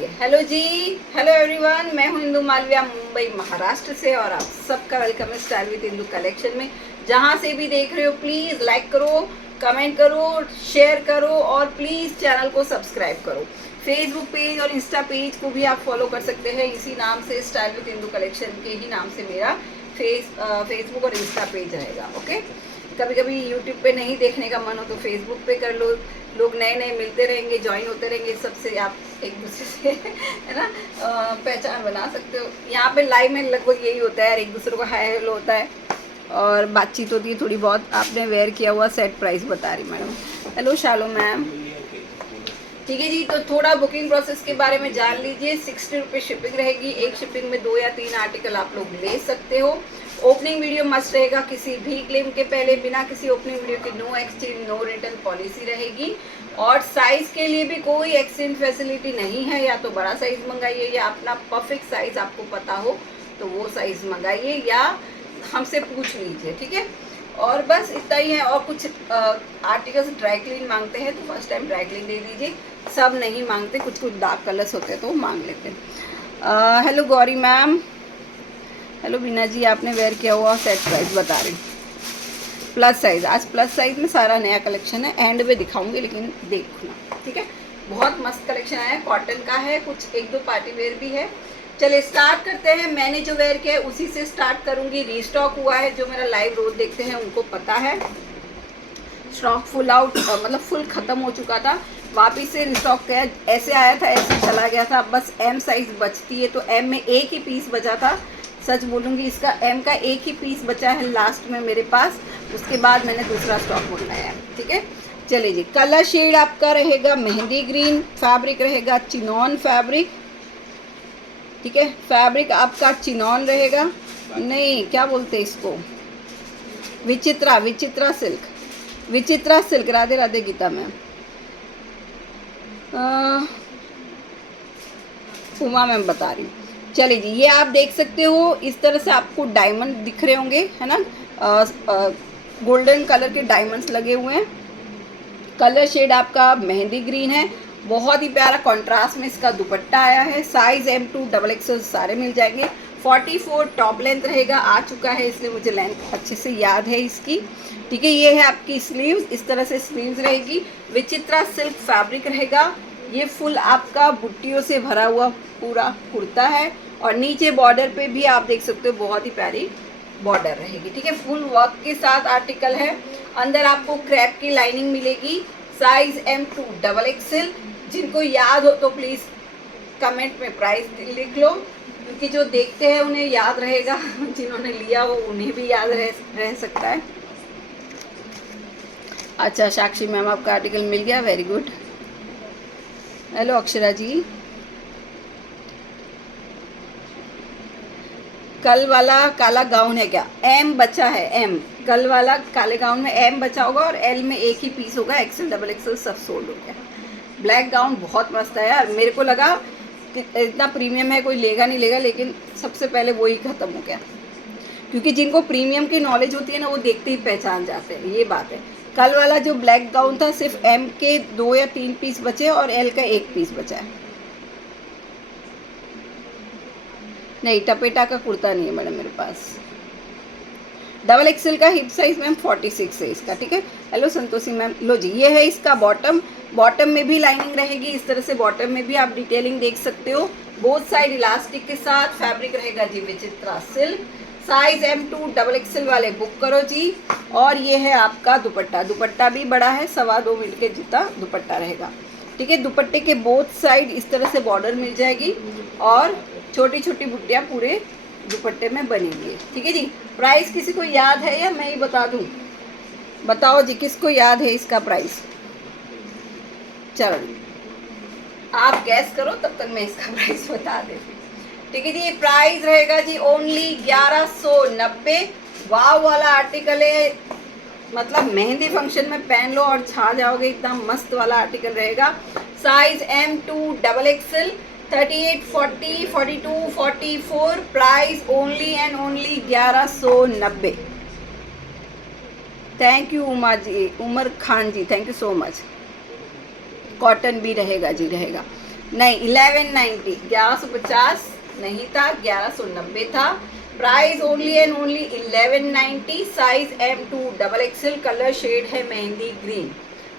चलिए, हेलो जी, hello everyone, मैं हूं इंदु मालविया मुंबई महाराष्ट्र से और आप सबका वेलकम है स्टाइल विद इंदु कलेक्शन में। जहां से भी देख रहे हो प्लीज़ लाइक करो, कमेंट करो, शेयर करो और प्लीज़ चैनल को सब्सक्राइब करो। फेसबुक पेज और इंस्टा पेज को भी आप फॉलो कर सकते हैं, इसी नाम से स्टाइल विद इंदु कलेक्शन के ही नाम से मेरा फेसबुक और इंस्टा पेज रहेगा। ओके, कभी कभी यूट्यूब पे नहीं देखने का मन हो तो फेसबुक पे कर लो, लोग नए नए मिलते रहेंगे, ज्वाइन होते रहेंगे, सबसे आप एक दूसरे से है ना पहचान बना सकते हो। यहाँ पे लाइव में लगभग यही होता है, एक दूसरे को हाय हेलो होता है और बातचीत होती है थोड़ी बहुत। आपने वेयर किया हुआ सेट प्राइस बता रही मैडम। हेलो शालो मैम, ठीक है जी। तो थोड़ा बुकिंग प्रोसेस के बारे में जान लीजिए। 60 रुपये शिपिंग रहेगी, एक शिपिंग में 2 या 3 आर्टिकल आप लोग ले सकते हो। ओपनिंग वीडियो मस्ट रहेगा, किसी भी क्लेम के पहले बिना किसी ओपनिंग वीडियो के no exchange no return policy रहेगी। और साइज के लिए भी कोई एक्सचेंज फैसिलिटी नहीं है, या तो बड़ा साइज मंगाइए या अपना परफेक्ट साइज आपको पता हो तो वो साइज मंगाइए या हमसे पूछ लीजिए, ठीक है। और बस इतना ही है। और कुछ आर्टिकल्स ड्राई क्लीन मांगते हैं तो फर्स्ट टाइम ड्राई क्लीन दे दीजिए, सब नहीं मांगते, कुछ कुछ डार्क कलर्स होते हैं तो वो मांग लेते हैं। हेलो गौरी मैम, हेलो बीना जी, आपने वेयर किया हुआ सेट प्राइस बता रही। प्लस साइज, आज प्लस साइज में सारा नया कलेक्शन है, एंड में दिखाऊंगी लेकिन देखना, ठीक है। बहुत मस्त कलेक्शन आया है, कॉटन का है, कुछ एक दो पार्टी वेयर भी है। चलिए स्टार्ट करते हैं। मैंने जो वेयर किया है उसी से स्टार्ट करूंगी। रीस्टॉक हुआ है, जो मेरा लाइव रोज देखते हैं उनको पता है। स्टॉक फुल आउट मतलब फुल ख़त्म हो चुका था, वापिस से रिस्टॉक किया। ऐसे आया था ऐसे चला गया था, बस एम साइज़ बचती है तो एम में एक ही पीस बचा था। सच बोलूँगी, इसका एम का एक ही पीस बचा है लास्ट में मेरे पास, उसके बाद मैंने दूसरा स्टॉक मंगाया है, ठीक है। चलिए जी, कलर शेड आपका रहेगा मेहंदी ग्रीन, फैब्रिक रहेगा चिनॉन फैब्रिक, ठीक है। फैब्रिक आपका चिनॉन रहेगा, नहीं क्या बोलते हैं इसको, Vichitra silk, Vichitra silk. Radhe Radhe Geeta ma'am, Uma ma'am बता रही हूँ। चलिए जी, ये आप देख सकते हो, इस तरह से आपको डायमंड दिख रहे होंगे, है ना, गोल्डन कलर के डायमंड्स लगे हुए हैं। कलर शेड आपका मेहंदी ग्रीन है, बहुत ही प्यारा कॉन्ट्रास्ट में इसका दुपट्टा आया है। साइज M2 XXL सारे मिल जाएंगे। 44 टॉप लेंथ रहेगा, आ चुका है इसलिए मुझे लेंथ अच्छे से याद है इसकी, ठीक है। ये है आपकी स्लीव्स, इस तरह से स्लीव्स रहेगी। विचित्रा सिल्क फैब्रिक रहेगा। ये फुल आपका बुट्टियों से भरा हुआ पूरा कुर्ता है और नीचे बॉर्डर पे भी आप देख सकते हो बहुत ही प्यारी बॉर्डर रहेगी, ठीक है। फुल वर्क के साथ आर्टिकल है। अंदर आपको क्रैप की लाइनिंग मिलेगी। Size M2 XXL। जिनको याद हो तो प्लीज़ कमेंट में प्राइस लिख लो, क्योंकि जो देखते हैं उन्हें याद रहेगा, जिन्होंने लिया हो उन्हें भी याद रह सकता है। अच्छा साक्षी मैम, आपका आर्टिकल मिल गया, वेरी गुड। हेलो अक्षरा जी, कल वाला काला गाउन है क्या? एम बचा है, एम कल वाला काले गाउन में एम बचा होगा और एल में एक ही पीस होगा, XL XXL सब सोल्ड हो गया। ब्लैक गाउन बहुत मस्त है यार, मेरे को लगा कि इतना प्रीमियम है कोई लेगा नहीं लेगा, लेकिन सबसे पहले वही ख़त्म हो गया, क्योंकि जिनको प्रीमियम की नॉलेज होती है ना वो देखते ही पहचान जाते हैं, ये बात है। कल वाला जो ब्लैक गाउन था सिर्फ एम के 2 या 3 पीस बचे और एल का 1 पीस बचा है। नहीं, टपेटा का कुर्ता नहीं है मैडम मेरे पास। XXL का हिप साइज मैम 46 है इसका, ठीक है। हेलो संतोषी मैम, लो जी ये है इसका बॉटम। बॉटम में भी लाइनिंग रहेगी, इस तरह से बॉटम में भी आप डिटेलिंग देख सकते हो। बोथ साइड इलास्टिक के साथ फैब्रिक रहेगा जी विचित्रा सिल्क। साइज M2 XXL वाले बुक करो जी। और ये है आपका दुपट्टा, दुपट्टा भी बड़ा है, 2.25 मीटर के जितना दुपट्टा रहेगा, ठीक है। दुपट्टे के बोथ साइड इस तरह से बॉर्डर मिल जाएगी और छोटी छोटी बुट्टियाँ पूरे दुपट्टे में बनेंगी, ठीक है जी। प्राइस किसी को याद है या मैं ही बता दूं? बताओ जी, किसको याद है इसका प्राइस? चलो आप गैस करो, तब तक मैं इसका प्राइस बता देती हूँ, ठीक है जी। ये प्राइस रहेगा जी ओनली 1190। वाव वाला आर्टिकल है, मतलब मेहंदी फंक्शन में पहन लो और छा जाओगे, इतना मस्त वाला आर्टिकल रहेगा। Size M2 XXL। 38, 40, 42, 44। Price only and only 1190। Thank you Uma ji, Umar Khan ji, thank you so much. Cotton भी रहेगा जी, रहेगा। नहीं 1190, 1150 नहीं था, 1190 था। Price only and only 1190, size M2 double XL, colour shade है मेहंदी ग्रीन।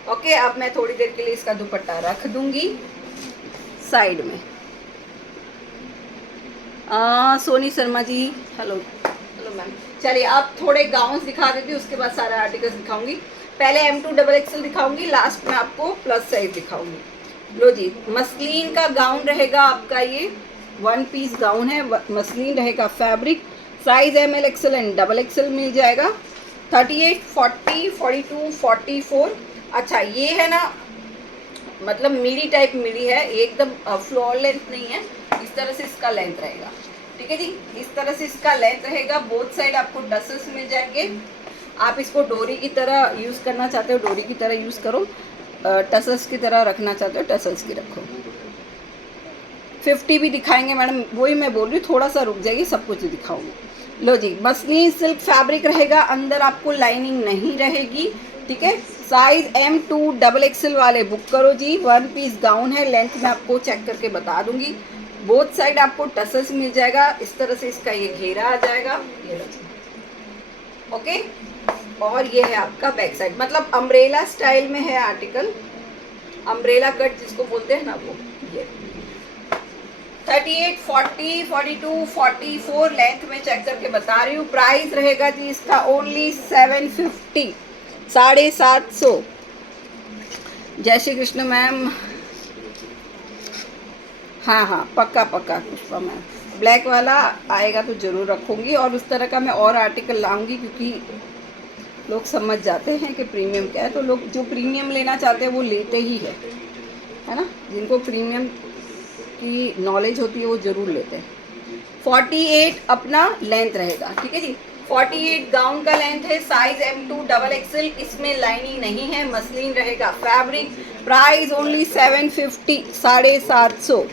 ओके, अब मैं थोड़ी देर के लिए इसका दुपट्टा रख दूंगी साइड में। Soni Sharma ji, hello hello ma'am. चलिए अब थोड़े गाउन्स दिखा देती हूँ, उसके बाद सारे आर्टिकल्स दिखाऊंगी। पहले M2 डबल एक्सेल दिखाऊंगी, लास्ट में आपको प्लस साइज दिखाऊंगी। लो जी, मसलिन का गाउन रहेगा आपका, ये वन पीस गाउन है, मसलिन रहेगा fabric. Size ML XL and double XL मिल जाएगा। 38, 40, 42, 44। अच्छा ये है ना, मतलब मिडी टाइप मिडी है, एकदम फ्लोर लेंथ नहीं है। इस तरह से इसका लेंथ रहेगा, ठीक है जी, इस तरह से इसका लेंथ रहेगा। बोथ साइड आपको टसल्स मिल जाएंगे। आप इसको डोरी की तरह यूज़ करना चाहते हो, डोरी की तरह यूज़ करो। टसल्स की तरह रखना चाहते हो, टसल्स की रखो। 50 भी दिखाएंगे मैडम, वही मैं बोल रही हूँ, थोड़ा सा रुक जाइए, सब कुछ दिखाऊंगी। लो जी, मसलिन सिल्क फैब्रिक रहेगा, अंदर आपको लाइनिंग नहीं रहेगी, ठीक है। साइज M2 डबल एक्सेल वाले बुक करो जी। वन पीस गाउन है, लेंथ मैं आपको चेक करके बता दूंगी। बोथ साइड आपको टसल्स मिल जाएगा, इस तरह से इसका ये घेरा आ जाएगा, ये लो जी, ओके। और ये है आपका बैक साइड, मतलब अम्ब्रेला स्टाइल में है आर्टिकल, अम्ब्रेला कट जिसको बोलते हैं ना वो। ये 38, 40, 42, 44 लेंथ में चेक करके बता रही हूँ। प्राइस रहेगा जी इसका ओनली 750, 750। जय श्री कृष्ण मैम। हाँ हाँ, पक्का पक्का पुष्पा मैम, ब्लैक वाला आएगा तो ज़रूर रखूँगी। और उस तरह का मैं और आर्टिकल लाऊंगी, क्योंकि लोग समझ जाते हैं कि प्रीमियम क्या है, तो लोग जो प्रीमियम लेना चाहते हैं वो लेते ही है ना। जिनको प्रीमियम की नॉलेज होती है वो ज़रूर लेते हैं। 48 अपना लेंथ रहेगा, ठीक है जी। 48 गाउन का लेंथ है, साइज M2 डबल एक्सेल, इसमें लाइनिंग नहीं है, मसलिन रहेगा फैब्रिक। Price only 750, 750।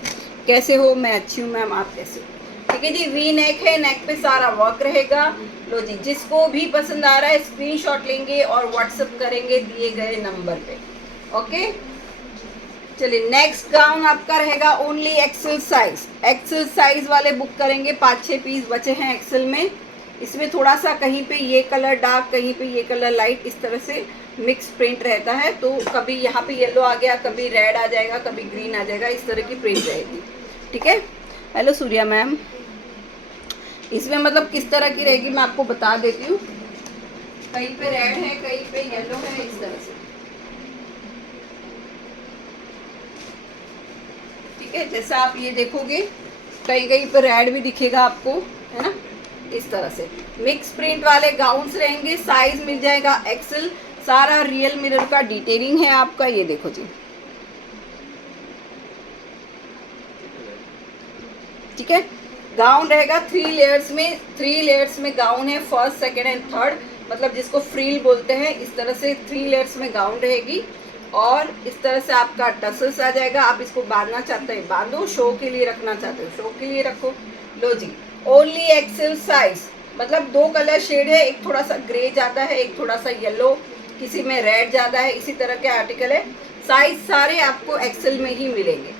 कैसे हो? मैं अच्छी हूँ मैम, आप कैसे हो? ठीक है जी, वी नेक है, नेक पे सारा वर्क रहेगा। लो जी, जिसको भी पसंद आ रहा है स्क्रीनशॉट लेंगे और व्हाट्सएप करेंगे दिए गए नंबर पे, ओके। चलिए नेक्स्ट गाउन आपका रहेगा only XL size, XL size वाले बुक करेंगे। 5-6 पीस बचे हैं एक्सेल में। इसमें थोड़ा सा कहीं पे ये कलर डार्क, कहीं पे ये कलर लाइट, इस तरह से मिक्स प्रिंट रहता है। तो कभी यहाँ पे येलो आ गया, कभी रेड आ जाएगा, कभी ग्रीन आ जाएगा, इस तरह की प्रिंट रहेगी, ठीक है। हेलो सूर्या मैम, इसमें मतलब किस तरह की रहेगी मैं आपको बता देती हूँ। कहीं पे रेड है, कहीं पे येलो है, इस तरह से, ठीक है। जैसा आप ये देखोगे कहीं कहीं पे रेड भी दिखेगा आपको, है ना, इस तरह से मिक्स प्रिंट वाले गाउन्स रहेंगे। साइज मिल जाएगा एक्सेल, सारा रियल मिरर का डिटेलिंग है आपका, ये देखो जी, ठीक है। गाउन रहेगा 3 लेयर्स में, 3 लेयर्स में गाउन है, फर्स्ट, सेकेंड एंड थर्ड, मतलब जिसको फ्रील बोलते हैं। इस तरह से 3 लेयर्स में गाउन रहेगी। और इस तरह से आपका टसल्स आ जाएगा। आप इसको बांधना चाहते हैं बांधो, शो के लिए रखना चाहते हो शो के लिए रखो। लो जी, ओनली एक्सेल साइज, मतलब 2 कलर शेड है, एक थोड़ा सा ग्रे ज़्यादा है, एक थोड़ा सा येलो, किसी में रेड ज़्यादा है, इसी तरह के आर्टिकल है। साइज सारे आपको एक्सेल में ही मिलेंगे,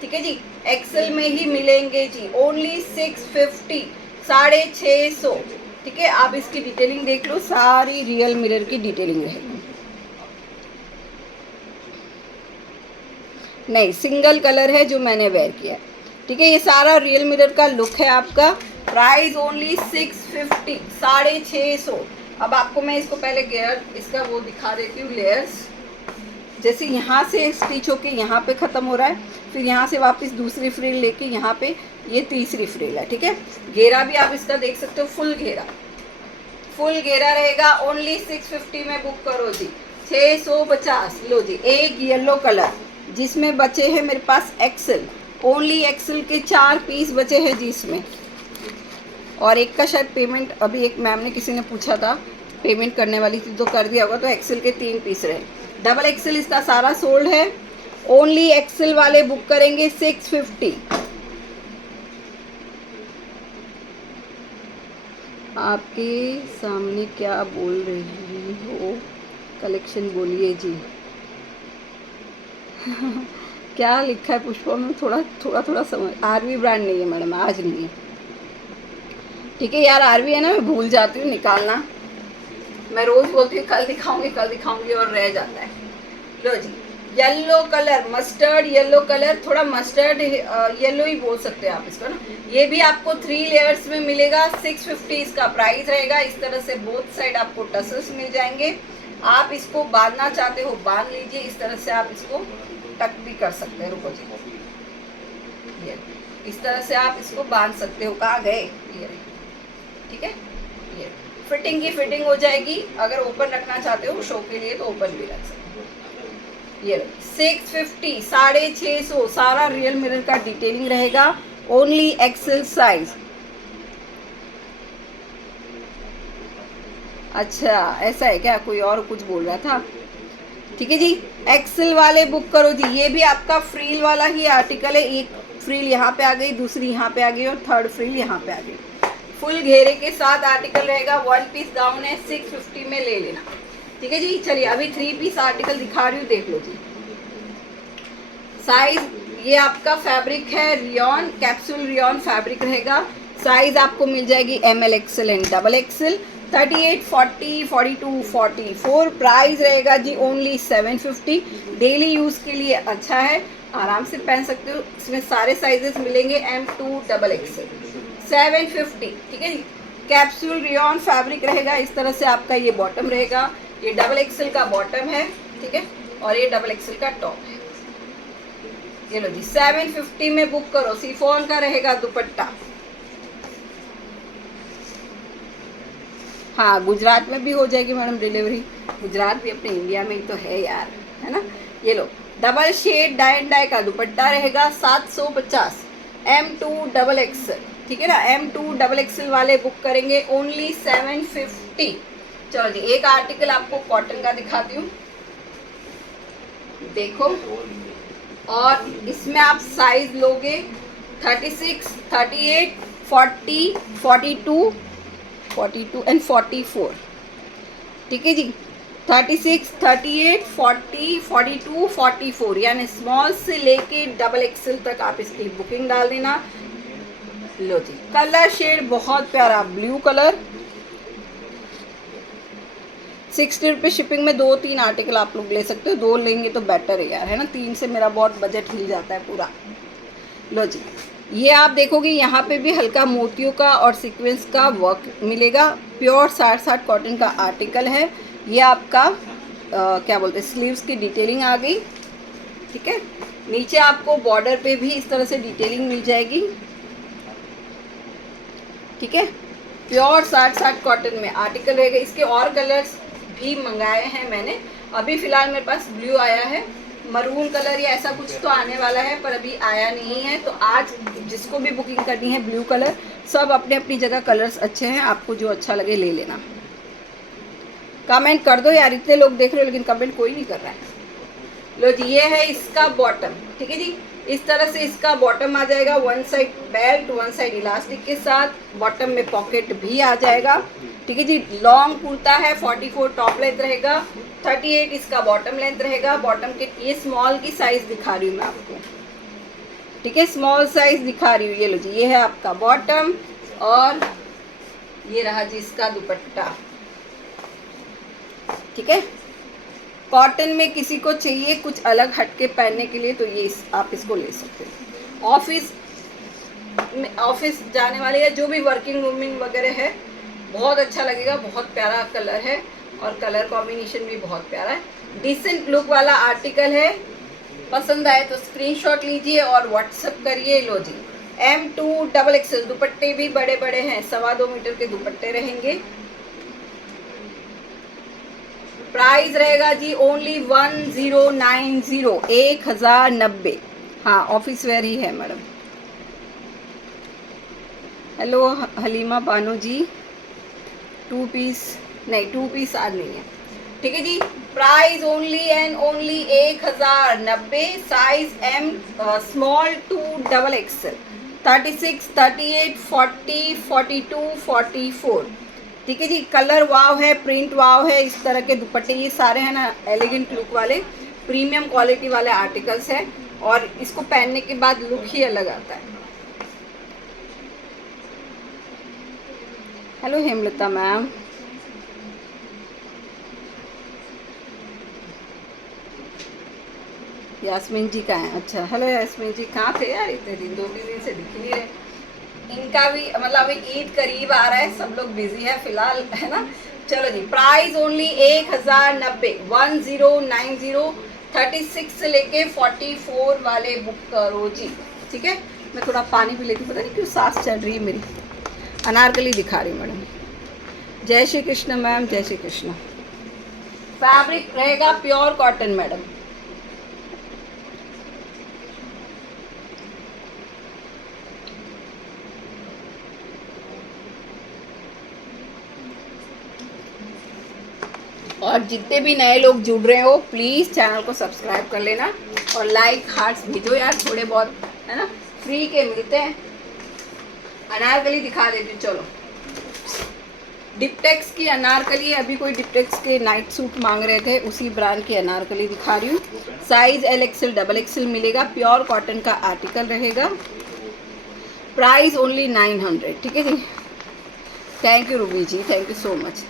ठीक है जी, एक्सेल में ही मिलेंगे जी। ओनली 650, 650, ठीक है। आप इसकी डिटेलिंग देख लो, सारी रियल मिरर की डिटेलिंग रहेगी। नहीं, सिंगल कलर है जो मैंने वेयर किया, ठीक है। ये सारा रियल मिरर का लुक है आपका। Price only 650, 650। अब आपको मैं इसको पहले गेयर इसका वो दिखा देती हूँ, लेयर्स। जैसे यहाँ से स्टिच होके यहाँ पे ख़त्म हो रहा है, फिर यहाँ से वापस दूसरी फ्रिल लेके यहाँ पे ये तीसरी फ्रिल है, ठीक है। घेरा भी आप इसका देख सकते हो, फुल घेरा, फुल घेरा रहेगा। ओनली 650 में बुक करो जी, 650। लो जी, एक येलो कलर जिसमें बचे हैं मेरे पास एक्सेल, ओनली एक्सेल के 4 पीस बचे हैं जी इसमें। और एक का शायद पेमेंट अभी एक मैम ने किसी ने पूछा था, पेमेंट करने वाली थी तो कर दिया होगा, तो एक्सेल के 3 पीस रहे। डबल एक्सेल इसका सारा सोल्ड है। ओनली एक्सेल वाले बुक करेंगे 650। आपके सामने क्या बोल रही हो, कलेक्शन बोलिए जी। क्या लिखा है पुष्पा में, थोड़ा समझ। आरवी ब्रांड नहीं है मैडम, आज नहीं है। ठीक है यार, आरवी है ना, मैं भूल जाती हूँ निकालना। मैं रोज बोलती हूँ कल दिखाऊंगी और रह जाता है। लो जी, yellow colour, mustard yellow colour, थोड़ा मस्टर्ड येलो ही बोल सकते हैं आप इसको ना। ये भी आपको 3 लेयर्स में मिलेगा। 650 इसका प्राइस रहेगा। इस तरह से बोथ साइड आपको टसल्स मिल जाएंगे। आप इसको बांधना चाहते हो बांध लीजिए। इस तरह से आप इसको टक भी कर सकते हैं। रुको जी, ये इस तरह से आप इसको बांध सकते हो। कहाँ गए ये, ठीक है। ये फिटिंग की फिटिंग हो जाएगी। अगर ओपन रखना चाहते हो शो के लिए तो ओपन भी रख सकते हो। ये 650, 650, सारा रियल मिरर का डिटेलिंग रहेगा। Only XL size. अच्छा ऐसा है क्या, कोई और कुछ बोल रहा था। ठीक है जी, एक्सेल वाले बुक करो जी। ये भी आपका फ्रील वाला ही आर्टिकल है। एक फ्रील यहाँ पे आ गई, दूसरी यहाँ पे आ गई और थर्ड फ्रील यहाँ पे आ गई। फुल घेरे के साथ आर्टिकल रहेगा। 1 पीस गाउन है, 650 में ले लेना। ठीक है जी, चलिए अभी 3 पीस आर्टिकल दिखा रही हूँ, देख लो जी। साइज ये आपका फैब्रिक है रियॉन, कैप्सूल रियॉन फैब्रिक रहेगा। साइज आपको मिल जाएगी ML, XL and XXL। 38, 40, 42, 44। Price रहेगा जी ओनली 750। डेली यूज़ के लिए अच्छा है, आराम से पहन सकते हो। इसमें सारे साइजेस मिलेंगे, M2 XXL। 750। ठीक है जी, कैप्सूल रियॉन फैब्रिक रहेगा। इस तरह से आपका ये बॉटम रहेगा। ये XXL का बॉटम है, ठीक है, और ये XXL का टॉप है। ये लो जी, 750 में बुक करो। सिफोन का रहेगा दुपट्टा। हाँ, गुजरात में भी हो जाएगी मैडम डिलीवरी। गुजरात भी अपने इंडिया में ही तो है यार, है ना। ये लो, double shade dye and dye का दुपट्टा रहेगा। 750, M2 XXL। ठीक है ना, M2 XXL वाले बुक करेंगे ओनली 750। चलो जी, एक आर्टिकल आपको कॉटन का दिखाती हूँ, देखो। और इसमें आप साइज लोगे 36, 38, 40, 42 एंड 44। ठीक है जी, 36, 38, 40, 42, 44, यानी स्मॉल से लेके XXL तक आप इसकी बुकिंग डाल देना। लो जी, कलर शेड बहुत प्यारा ब्लू कलर। 60 रुपये शिपिंग में 2-3 आर्टिकल आप लोग ले सकते हो। 2 लेंगे तो बेटर है यार, है ना। 3 से मेरा बहुत बजट हिल जाता है पूरा। लो जी, ये आप देखोगे यहाँ पे भी हल्का मोतियों का और सीक्वेंस का वर्क मिलेगा। प्योर 60 कॉटन का आर्टिकल है। ये आपका क्या बोलते हैं, स्लीव्स की डिटेलिंग आ गई। ठीक है, नीचे आपको बॉर्डर पे भी इस तरह से डिटेलिंग मिल जाएगी। ठीक है, प्योर 60 कॉटन में आर्टिकल रहेगा। इसके और कलर्स भी मंगाए हैं मैंने। अभी फ़िलहाल मेरे पास ब्लू आया है, मरून कलर या ऐसा कुछ तो आने वाला है, पर अभी आया नहीं है। तो आज जिसको भी बुकिंग करनी है ब्लू कलर, सब अपने अपनी जगह कलर्स अच्छे हैं, आपको जो अच्छा लगे ले लेना। कमेंट कर दो यार, इतने लोग देख रहे हो लेकिन कमेंट कोई नहीं कर रहा है। लो जी, ये है इसका बॉटम। ठीक है जी, इस तरह से इसका बॉटम आ जाएगा। 1 साइड बेल्ट, 1 साइड इलास्टिक के साथ। बॉटम में पॉकेट भी आ जाएगा। ठीक है जी, लॉन्ग कुर्ता है। 44 टॉप लेंथ रहेगा, 38 इसका बॉटम लेंथ रहेगा। बॉटम के ये स्मॉल की साइज दिखा रही हूँ मैं आपको। ठीक है, स्मॉल साइज दिखा रही हूँ। ये लो जी, ये है आपका बॉटम और ये रहा जी इसका दुपट्टा। ठीक है, कॉटन में किसी को चाहिए कुछ अलग हटके पहनने के लिए तो ये आप इसको ले सकते हो। ऑफिस जाने वाले या जो भी वर्किंग वुमेन वगैरह है, बहुत अच्छा लगेगा। बहुत प्यारा कलर है और कलर कॉम्बिनेशन भी बहुत प्यारा है। डिसेंट लुक वाला आर्टिकल है। पसंद आए तो स्क्रीनशॉट लीजिए और व्हाट्सएप करिए। लो जी, M2 XXL। दुपट्टे भी बड़े बड़े हैं, 2.25 मीटर के दुपट्टे रहेंगे। प्राइस रहेगा जी ओनली 1090, 1090। हाँ, ऑफिस वेयर ही है madam. Hello Halima Bano ji, 2 piece नहीं, 2 पीस आज नहीं है। ठीक है जी, price only and only 1090। Size M small to XXL। 36, 38, 40, 42, 44। ठीक है जी, कलर वाव है, प्रिंट वाव है। इस तरह के दुपट्टे ये सारे हैं ना एलिगेंट लुक वाले, प्रीमियम क्वालिटी वाले आर्टिकल्स हैं। और इसको पहनने के बाद लुक ही अलग आता है। हेलो हेमलता मैम, यास्मीन जी कहाँ हैं? अच्छा हेलो यास्मीन जी, कहाँ थे यार इतने दिन, 2-3 दिन से दिख ही नहीं रहे। इनका भी मतलब अभी ईद करीब आ रहा है, सब लोग बिजी है फिलहाल, है ना। चलो जी, प्राइस ओनली 1090, 1090, 36 से लेके 44 वाले बुक करो जी, ठीक है। मैं थोड़ा पानी भी लेती, पता नहीं क्यों सांस चल रही है मेरी। अनारकली दिखा रही हूँ मैडम। जय श्री कृष्ण मैम, जय श्री कृष्ण। फैब्रिक रहेगा प्योर कॉटन मैडम। और जितने भी नए लोग जुड़ रहे हो प्लीज़ चैनल को सब्सक्राइब कर लेना और लाइक हार्ट्स भेजो यार, थोड़े बहुत, है ना, फ्री के मिलते हैं। अनारकली दिखा देती हूँ, चलो। डिप्टेक्स की अनारकली, अभी कोई डिप्टेक्स के नाइट सूट मांग रहे थे, उसी ब्रांड की अनारकली दिखा रही हूँ। साइज LXL XXL मिलेगा, प्योर कॉटन का आर्टिकल रहेगा। प्राइस ओनली 900, ठीक है जी। Thank you Ruby ji, thank you so much.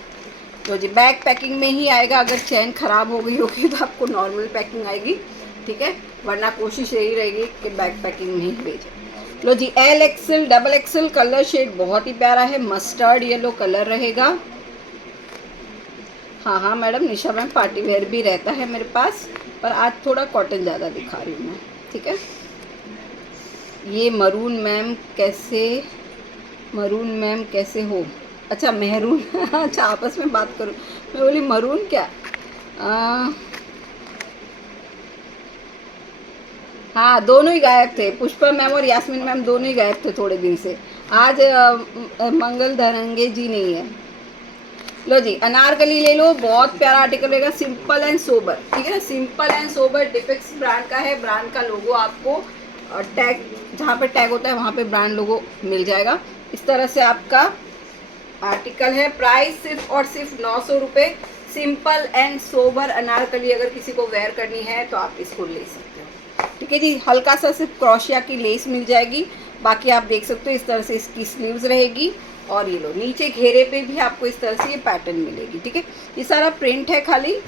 तो जी बैक पैकिंग में ही आएगा, अगर चैन ख़राब हो गई होगी तो आपको नॉर्मल पैकिंग आएगी, ठीक है, वरना कोशिश यही रहेगी कि बैक पैकिंग में ही भेजें। लो जी LXL XXL, कलर शेड बहुत ही प्यारा है, मस्टर्ड येलो कलर रहेगा। हाँ हाँ मैडम, निशा मैम पार्टी वेयर भी रहता है मेरे पास, पर आज थोड़ा कॉटन ज़्यादा दिखा रही हूँ मैं, ठीक है। ये मरून मैम कैसे हो? अच्छा मेहरून अच्छा आपस में बात करूँ, मैं बोली मरून क्या। हाँ दोनों ही गायब थे, पुष्पा मैम और यास्मीन मैम दोनों ही गायब थे थोड़े दिन से। आज मंगल धरंगे जी नहीं है। लो जी अनारकली ले लो, बहुत प्यारा आर्टिकल रहेगा, सिंपल एंड सोबर, ठीक है ना, सिंपल एंड सोबर। डिपेक्स ब्रांड का है, ब्रांड का लोगो आपको टैग, जहाँ पे टैग होता है वहाँ पे ब्रांड लोगो मिल जाएगा। इस तरह से आपका आर्टिकल है। प्राइस सिर्फ और सिर्फ 900 रुपये। सिंपल एंड सोबर अनारकली अगर किसी को वेयर करनी है तो आप इसको ले सकते हो, ठीक है जी। हल्का सा सिर्फ क्रोशिया की लेस मिल जाएगी, बाकी आप देख सकते हो इस तरह से इसकी स्लीव्स रहेगी। और ये लो नीचे घेरे पे भी आपको इस तरह से ये पैटर्न मिलेगी, ठीक है। ये सारा प्रिंट है खाली। ये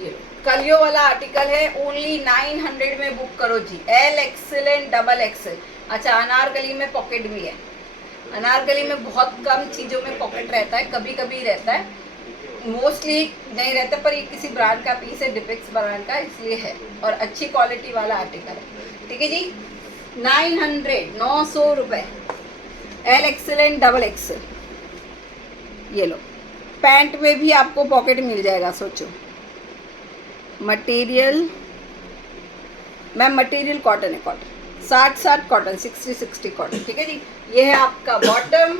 लो कलियो वाला आर्टिकल है, ओनली 900 में बुक करो जी। LXL and XXL। अच्छा अनारकली में पॉकेट भी है। अनारकली में बहुत कम चीज़ों में पॉकेट रहता है, कभी कभी रहता है, मोस्टली नहीं रहता, पर ये किसी ब्रांड का पीस है, डिपेक्स ब्रांड का, इसलिए है और अच्छी क्वालिटी वाला आर्टिकल है, ठीक है जी। 900 रुपये। LXL and XXL। ये लो पैंट में भी आपको पॉकेट मिल जाएगा, सोचो। मटेरियल मैम, मटेरियल कॉटन है, कॉटन 60 कॉटन, 60 कॉटन, ठीक है जी। ये है आपका बॉटम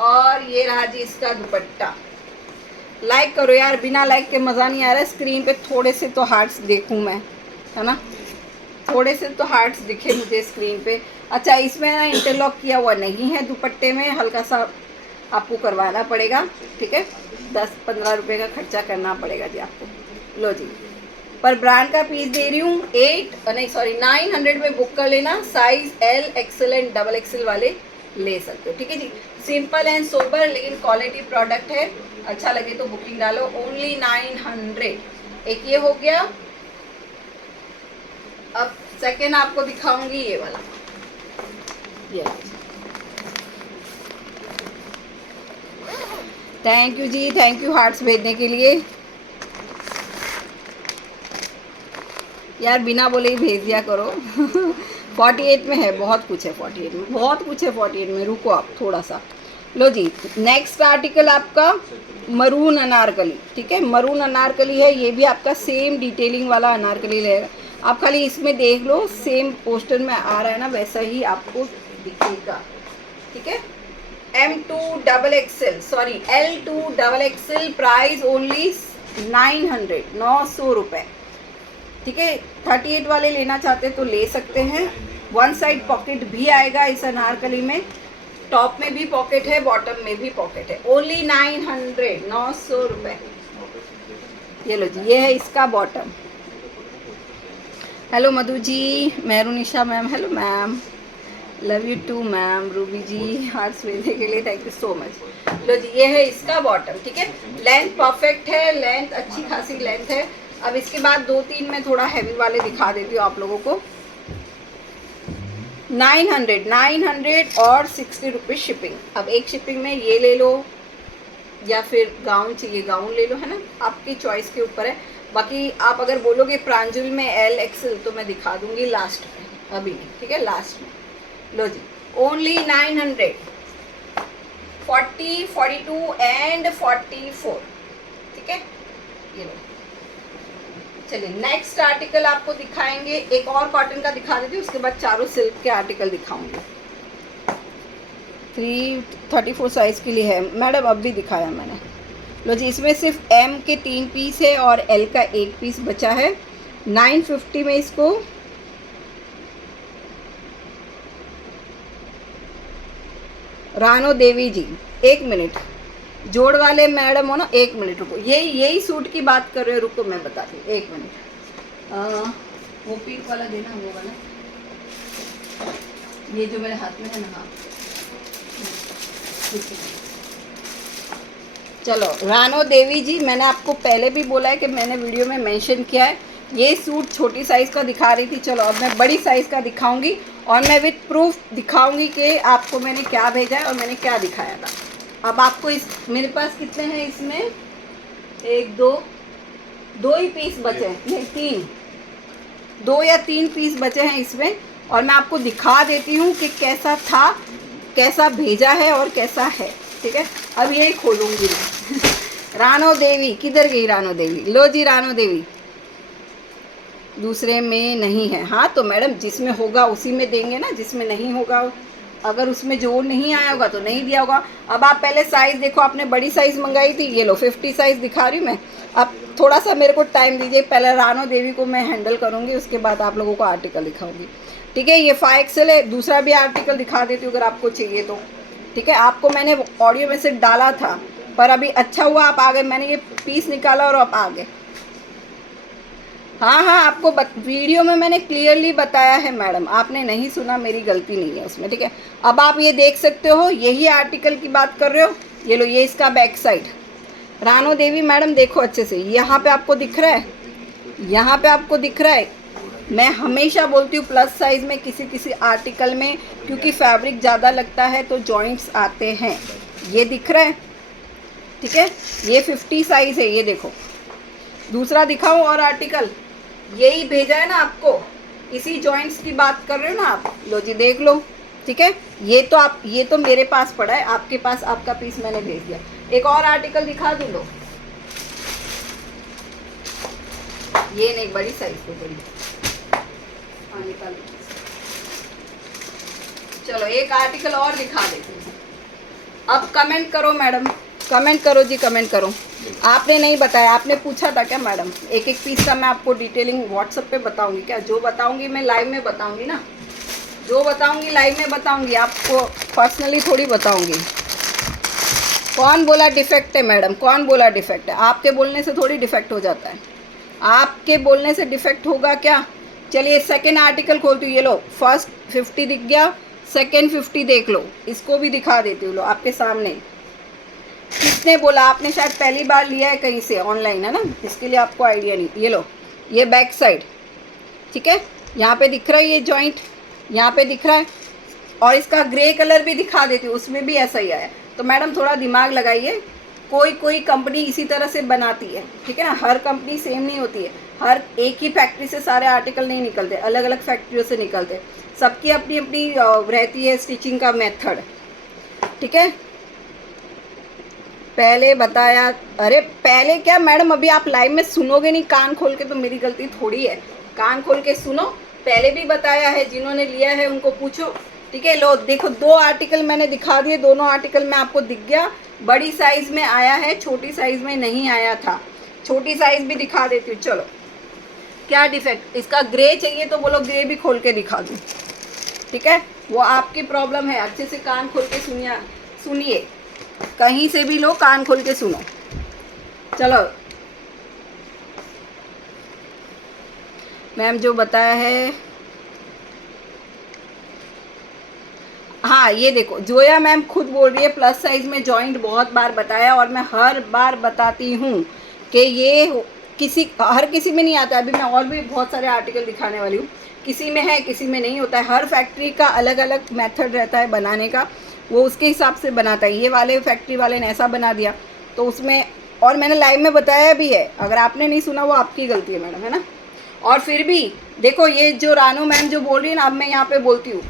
और ये रहा जी इसका दुपट्टा। लाइक करो यार, बिना लाइक के मज़ा नहीं आ रहा है। स्क्रीन पे थोड़े से तो हार्ट्स देखूं मैं, है ना, थोड़े से तो हार्ट्स दिखे मुझे स्क्रीन पे। अच्छा इसमें ना इंटरलॉक किया हुआ नहीं है दुपट्टे में, हल्का सा आपको करवाना पड़ेगा, ठीक है, 10-15 रुपये का खर्चा करना पड़ेगा जी आपको। लो जी, पर ब्रांड का पीस दे रही हूँ 900 में बुक कर लेना। साइज LXL एंड XXL वाले ले सकते हो, ठीक है जी। सिंपल एंड सोबर लेकिन क्वालिटी प्रोडक्ट है, अच्छा लगे तो बुकिंग डालो। ओनली 900। एक ये हो गया। अब सेकेंड आपको दिखाऊंगी ये वाला, ये। थैंक यू जी, थैंक यू हार्ट्स भेजने के लिए यार, बिना बोले ही भेज दिया करो 48 में है, बहुत कुछ है 48 में, बहुत कुछ है 48 में, रुको आप थोड़ा सा। लो जी नेक्स्ट आर्टिकल आपका मरून अनारकली, ठीक है, मरून अनारकली है, ये भी आपका सेम डिटेलिंग वाला अनारकली रहेगा। आप खाली इसमें देख लो, सेम पोस्टर में आ रहा है ना, वैसा ही आपको दिखेगा, ठीक है। L2 XXL। प्राइस ओनली 900 रुपये, ठीक है। 38 वाले लेना चाहते तो ले सकते हैं। वन साइड पॉकेट भी आएगा इस अनारकली में, टॉप में भी पॉकेट है, बॉटम में भी पॉकेट है। ओनली 900 रुपये। ये लो जी, ये है इसका bottom. Hello Madhu ji, Mehrunisa ma'am, hello ma'am, love you too ma'am. Ruby ji hearts भेजने के लिए थैंक यू सो मच। लो जी, ये है इसका बॉटम, ठीक है। लेंथ परफेक्ट है, लेंथ अच्छी खासी लेंथ है। अब इसके बाद 2-3 में थोड़ा हैवी वाले दिखा देती हूँ आप लोगों को। 900 और 60 रुपीज़ शिपिंग। अब एक शिपिंग में ये ले लो या फिर गाउन चाहिए गाउन ले लो, है ना, आपकी चॉइस के ऊपर है। बाकी आप अगर बोलोगे प्रांजल में एल एक्सएल तो मैं दिखा दूंगी लास्ट में, अभी नहीं, ठीक है, लास्ट में। लो जी, ओनली 900, 40, 42 एंड 44, ठीक है, ये लो। चलिए नेक्स्ट आर्टिकल आपको दिखाएंगे, एक और कॉटन का दिखा देती हूँ, उसके बाद चारों सिल्क के आर्टिकल दिखाऊंगी। 334 साइज के लिए है मैडम, अब भी दिखाया मैंने। लो जी, इसमें सिर्फ एम के 3 पीस है और एल का 1 पीस बचा है। 950 में इसको रानो देवी जी, 1 मिनट, जोड़ वाले मैडम हो ना, 1 मिनट रुको, यही सूट की बात कर रहे हो, रुको मैं बताती हूँ, 1 मिनट। वो पिंक वाला देना, वो वाला, ये जो मेरे हाथ में है ना, हाँ। चलो रानो देवी जी, मैंने आपको पहले भी बोला है कि मैंने वीडियो में मेंशन किया है, ये सूट छोटी साइज़ का दिखा रही थी। चलो अब मैं बड़ी साइज़ का दिखाऊंगी और मैं विद प्रूफ दिखाऊंगी कि आपको मैंने क्या भेजा है और मैंने क्या दिखाया था। अब आपको इस मेरे पास कितने हैं इसमें, 1 2 ही पीस बचे हैं, नहीं 3, 2 या 3 पीस बचे हैं इसमें। और मैं आपको दिखा देती हूँ कि कैसा था, कैसा भेजा है और कैसा है, ठीक है। अब ये खोलूंगी मैं। रानो देवी किधर गई, रानो देवी, लो जी रानो देवी, दूसरे में नहीं है। हाँ तो मैडम जिसमें होगा उसी में देंगे ना, जिसमें नहीं होगा, अगर उसमें जोड़ नहीं आया होगा तो नहीं दिया होगा। अब आप पहले साइज़ देखो, आपने बड़ी साइज़ मंगाई थी, ये लो 50 साइज़ दिखा रही हूँ मैं। अब थोड़ा सा मेरे को टाइम दीजिए, पहले रानो देवी को मैं हैंडल करूँगी, उसके बाद आप लोगों को आर्टिकल दिखाऊंगी, ठीक है। ये 5XL है, दूसरा भी आर्टिकल दिखा देती हूँ अगर आपको चाहिए तो, ठीक है। आपको मैंने ऑडियो मैसेज डाला था पर अभी अच्छा हुआ आप आ गए, मैंने ये पीस निकाला और आप आ गए। हाँ हाँ, आपको वीडियो में मैंने क्लियरली बताया है मैडम, आपने नहीं सुना, मेरी गलती नहीं है उसमें, ठीक है। अब आप ये देख सकते हो, यही आर्टिकल की बात कर रहे हो, ये लो, ये इसका बैक साइड। रानो देवी मैडम देखो अच्छे से, यहाँ पे आपको दिख रहा है, यहाँ पे आपको दिख रहा है। मैं हमेशा बोलती हूँ प्लस साइज़ में किसी किसी आर्टिकल में, क्योंकि फैब्रिक ज़्यादा लगता है तो जॉइंट्स आते हैं। ये दिख रहा है, ठीक है, ये 50 साइज़ है, ये देखो। दूसरा दिखाऊं और आर्टिकल, यही भेजा है ना आपको, इसी जॉइंट्स की बात कर रहे हो ना आप, लो जी देख लो, ठीक है। ये तो मेरे पास पड़ा है, आपके पास आपका पीस मैंने भेज दिया। एक और आर्टिकल दिखा दूँ, लो, ये नहीं, बड़ी साइज को, बड़ी, हाँ निकाल। चलो एक आर्टिकल और दिखा देती हूँ। अब कमेंट करो मैडम, कमेंट करो जी, कमेंट करो। आपने नहीं बताया, आपने पूछा था क्या मैडम? एक एक पीस का मैं आपको डिटेलिंग व्हाट्सएप पे बताऊंगी क्या? जो बताऊंगी मैं लाइव में बताऊंगी ना, जो बताऊंगी लाइव में बताऊंगी, आपको पर्सनली थोड़ी बताऊंगी। कौन बोला डिफेक्ट है मैडम, कौन बोला डिफेक्ट है? आपके बोलने से थोड़ी डिफेक्ट हो जाता है, आपके बोलने से डिफेक्ट होगा क्या? चलिए सेकेंड आर्टिकल खोलती हूँ, ये लो, फर्स्ट 50 दिख गया, सेकेंड 50 देख लो, इसको भी दिखा देती हूँ, लो आपके सामने। किसने बोला? आपने शायद पहली बार लिया है कहीं से ऑनलाइन, है ना, इसके लिए आपको आइडिया नहीं। ये लो, ये बैक साइड, ठीक है, यहाँ पे दिख रहा है ये जॉइंट, यहाँ पे दिख रहा है, और इसका ग्रे कलर भी दिखा देती हूँ, उसमें भी ऐसा ही आया। तो मैडम थोड़ा दिमाग लगाइए, कोई कोई कंपनी इसी तरह से बनाती है, ठीक है ना, हर कंपनी सेम नहीं होती है, हर एक ही फैक्ट्री से सारे आर्टिकल नहीं निकलते, अलग अलग फैक्ट्रियों से निकलते, सबकी अपनी अपनी रहती है स्टिचिंग का मेथड, ठीक है। पहले बताया, अरे पहले क्या मैडम, अभी आप लाइव में सुनोगे नहीं कान खोल के तो मेरी गलती थोड़ी है, कान खोल के सुनो। पहले भी बताया है, जिन्होंने लिया है उनको पूछो, ठीक है। लो देखो, 2 आर्टिकल मैंने दिखा दिए, दोनों आर्टिकल में आपको दिख गया, बड़ी साइज़ में आया है, छोटी साइज़ में नहीं आया था, छोटी साइज़ भी दिखा देती हूँ। चलो क्या डिफेक्ट, इसका ग्रे चाहिए तो बोलो ग्रे भी खोल के दिखा दूँ, ठीक है, वो आपकी प्रॉब्लम है। अच्छे से कान खोल के सुनिए, कहीं से भी लो, कान खोल के सुनो। चलो मैम जो बताया है, हाँ ये देखो जोया मैम खुद बोल रही है प्लस साइज में जॉइंट बहुत बार बताया, और मैं हर बार बताती हूँ कि ये हर किसी में नहीं आता। अभी मैं और भी बहुत सारे आर्टिकल दिखाने वाली हूँ, किसी में है किसी में नहीं होता है। हर फैक्ट्री का अलग अलग मेथड रहता है बनाने का, वो उसके हिसाब से बनाता है। ये वाले फैक्ट्री वाले ने ऐसा बना दिया तो उसमें, और मैंने लाइव में बताया भी है, अगर आपने नहीं सुना वो आपकी गलती है मैडम, है ना। और फिर भी देखो ये जो रानू मैम जो बोल रही है ना, अब मैं यहाँ पे बोलती हूँ,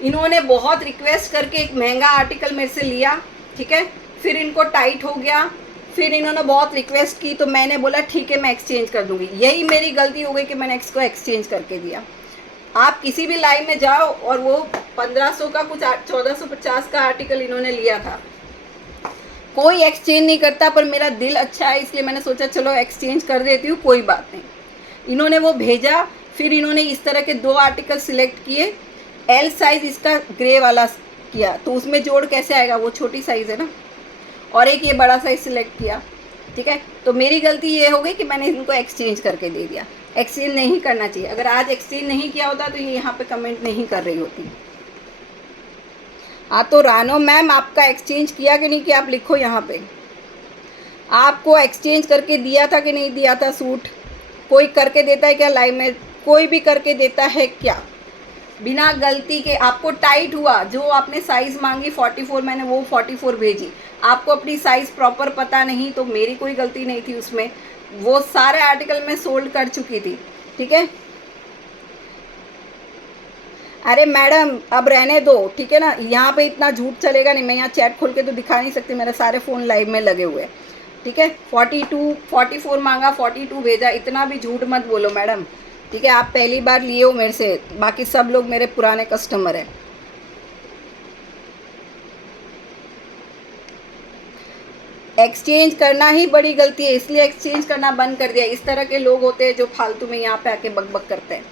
इन्होंने बहुत रिक्वेस्ट करके एक महंगा आर्टिकल मेरे से लिया, ठीक है, फिर इनको टाइट हो गया, फिर इन्होंने बहुत रिक्वेस्ट की तो मैंने बोला ठीक है मैं एक्सचेंज कर दूंगी। यही मेरी गलती हो गई कि मैंने इसको एक्सचेंज करके दिया। आप किसी भी लाइन में जाओ और वो 1500 का कुछ 1450 का आर्टिकल इन्होंने लिया था, कोई एक्सचेंज नहीं करता, पर मेरा दिल अच्छा है इसलिए मैंने सोचा चलो एक्सचेंज कर देती हूँ, कोई बात नहीं। इन्होंने वो भेजा, फिर इन्होंने इस तरह के 2 आर्टिकल सिलेक्ट किए, एल साइज इसका ग्रे वाला किया, तो उसमें जोड़ कैसे आएगा, वो छोटी साइज़ है ना, और एक ये बड़ा साइज सिलेक्ट किया, ठीक है। तो मेरी गलती ये हो गई कि मैंने इनको एक्सचेंज करके दे दिया। एक्सचेंज नहीं करना चाहिए, अगर आज एक्सचेंज नहीं किया होता तो ये यहाँ पे कमेंट नहीं कर रही होती। हाँ तो रानो मैम आपका एक्सचेंज किया कि नहीं किया आप लिखो यहाँ पे। आपको एक्सचेंज करके दिया था कि नहीं दिया था सूट? कोई करके देता है क्या लाइव में? कोई भी करके देता है क्या बिना गलती के? आपको टाइट हुआ, जो आपने साइज़ मांगी 44, मैंने वो 44 भेजी। आपको अपनी साइज़ प्रॉपर पता नहीं तो मेरी कोई गलती नहीं थी उसमें, वो सारे आर्टिकल मैं सोल्ड कर चुकी थी, ठीक है। अरे मैडम अब रहने दो, ठीक है ना, यहाँ पे इतना झूठ चलेगा नहीं। मैं यहाँ चैट खोल के तो दिखा नहीं सकती, मेरे सारे फ़ोन लाइव में लगे हुए हैं, ठीक है। 44 मांगा, 42 भेजा, इतना भी झूठ मत बोलो मैडम, ठीक है। आप पहली बार लिए हो मेरे से, बाकी सब लोग मेरे पुराने कस्टमर हैं। एक्सचेंज करना ही बड़ी गलती है, इसलिए एक्सचेंज करना बंद कर दिया। इस तरह के लोग होते हैं जो फालतू में यहाँ पे आके बकबक करते हैं।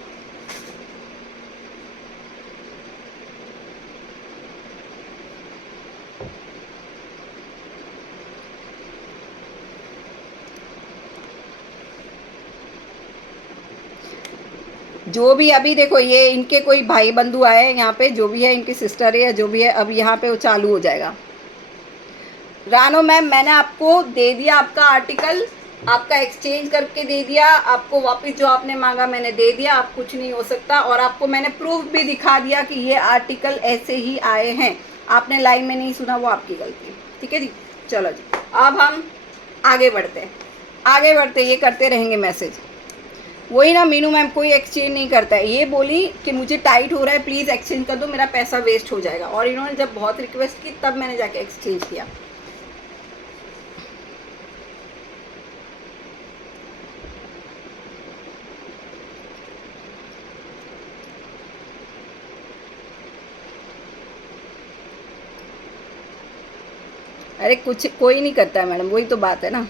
जो भी अभी देखो ये इनके कोई भाई बंधु आए हैं यहाँ पे, जो भी है इनकी सिस्टर है या जो भी है, अब यहाँ पे वो चालू हो जाएगा। रानो मैम मैंने आपको दे दिया आपका आर्टिकल, आपका एक्सचेंज करके दे दिया, आपको वापस जो आपने मांगा मैंने दे दिया, आप कुछ नहीं हो सकता। और आपको मैंने प्रूफ भी दिखा दिया कि ये आर्टिकल ऐसे ही आए हैं। आपने लाइन में नहीं सुना, वो आपकी गलती है, ठीक है जी। चलो जी अब हम आगे बढ़ते हैं, आगे बढ़ते ये करते रहेंगे मैसेज। वही ना मीनू मैम, कोई एक्सचेंज नहीं करता है। ये बोली कि मुझे टाइट हो रहा है प्लीज़ एक्सचेंज कर दो, मेरा पैसा वेस्ट हो जाएगा। और इन्होंने जब बहुत रिक्वेस्ट की तब मैंने जाके एक्सचेंज किया। अरे कुछ कोई नहीं करता है मैडम, वही तो बात है ना,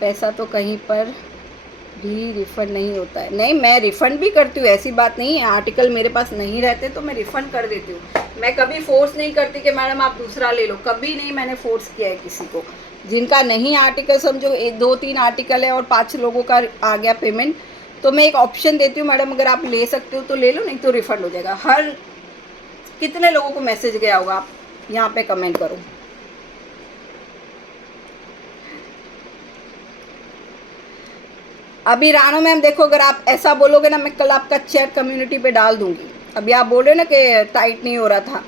पैसा तो कहीं पर भी रिफ़ंड नहीं होता है। नहीं मैं रिफ़ंड भी करती हूँ, ऐसी बात नहीं है। आर्टिकल मेरे पास नहीं रहते तो मैं रिफ़ंड कर देती हूँ। मैं कभी फोर्स नहीं करती कि मैडम आप दूसरा ले लो, कभी नहीं मैंने फोर्स किया है किसी को। जिनका नहीं आर्टिकल, समझो 2-3 आर्टिकल है और 5 लोगों का आ गया पेमेंट, तो मैं एक ऑप्शन देती हूँ, मैडम अगर आप ले सकते हो तो ले लो, नहीं तो रिफ़ंड हो जाएगा। हर कितने लोगों को मैसेज गया होगा, आप यहाँ पे कमेंट करो। अभी रानो मैम देखो, अगर आप ऐसा बोलोगे ना, मैं कल आपका चैट कम्युनिटी पे डाल दूंगी। अभी आप बोल रहे हो ना कि टाइट नहीं हो रहा था,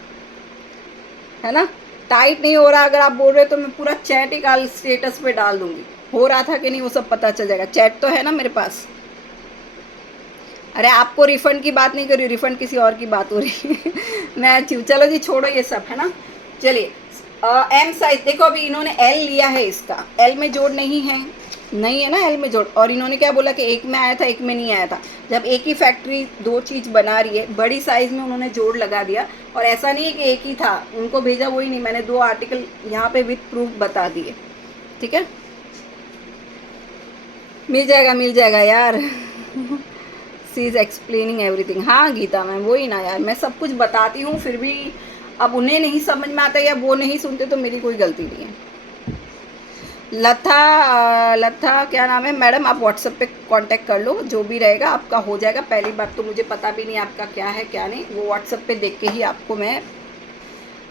है ना, टाइट नहीं हो रहा, अगर आप बोल रहे हो तो मैं पूरा चैट ही कल स्टेटस पे डाल दूंगी। हो रहा था कि नहीं वो सब पता चल जाएगा, चैट तो है ना मेरे पास। अरे आपको रिफ़ंड की बात नहीं कर रही, रिफ़ंड किसी और की बात हो रही है। मैं चलो जी छोड़ो ये सब, है ना। चलिए एम साइज देखो, अभी इन्होंने एल लिया है, इसका एल में जोड़ नहीं है, नहीं है ना एल में जोड़। और इन्होंने क्या बोला कि एक में आया था एक में नहीं आया था। जब एक ही फैक्ट्री 2 चीज़ बना रही है, बड़ी साइज़ में उन्होंने जोड़ लगा दिया। और ऐसा नहीं है कि एक ही था, उनको भेजा वही नहीं, मैंने 2 आर्टिकल यहाँ पे विथ प्रूफ बता दिए, ठीक है। मिल जाएगा यार। सी इज़ एक्सप्लेनिंग एवरीथिंग। हाँ गीता मैम वही ना यार, मैं सब कुछ बताती हूँ फिर भी अब उन्हें नहीं समझ में आता या वो नहीं सुनते तो मेरी कोई गलती नहीं है। लता क्या नाम है मैडम, आप व्हाट्सएप पे कांटेक्ट कर लो, जो भी रहेगा आपका हो जाएगा। पहली बात तो मुझे पता भी नहीं आपका क्या है क्या नहीं, वो व्हाट्सएप पे देख के ही आपको मैं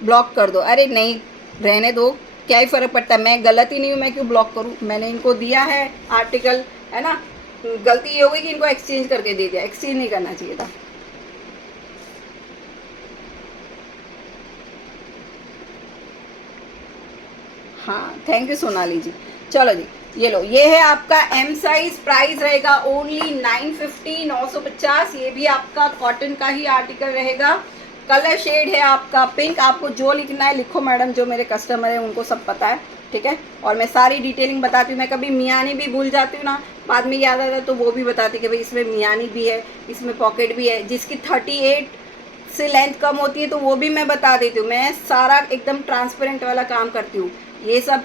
ब्लॉक कर दो। अरे नहीं, रहने दो, क्या ही फ़र्क पड़ता है, मैं गलत ही नहीं हूँ, मैं क्यों ब्लॉक करूँ। मैंने इनको दिया है आर्टिकल, है ना, गलती ये हो गई कि इनको एक्सचेंज करके दे दिया, एक्सचेंज नहीं करना चाहिए था। हाँ थैंक यू सोनाली जी। चलो जी, ये लो, ये है आपका एम साइज, प्राइस रहेगा ओनली 950, 950। ये भी आपका कॉटन का ही आर्टिकल रहेगा। कलर शेड है आपका पिंक। आपको जो लिखना है लिखो मैडम, जो मेरे कस्टमर है उनको सब पता है, ठीक है। और मैं सारी डिटेलिंग बताती हूँ, मैं कभी मियानी भी भूल जाती हूँ ना, बाद में याद आता है तो वो भी बताती कि भाई इसमें मियानी भी है, इसमें पॉकेट भी है। जिसकी 38 से लेंथ कम होती है तो वो भी मैं बता देती हूँ। मैं सारा एकदम ट्रांसपेरेंट वाला काम करती हूँ, ये सब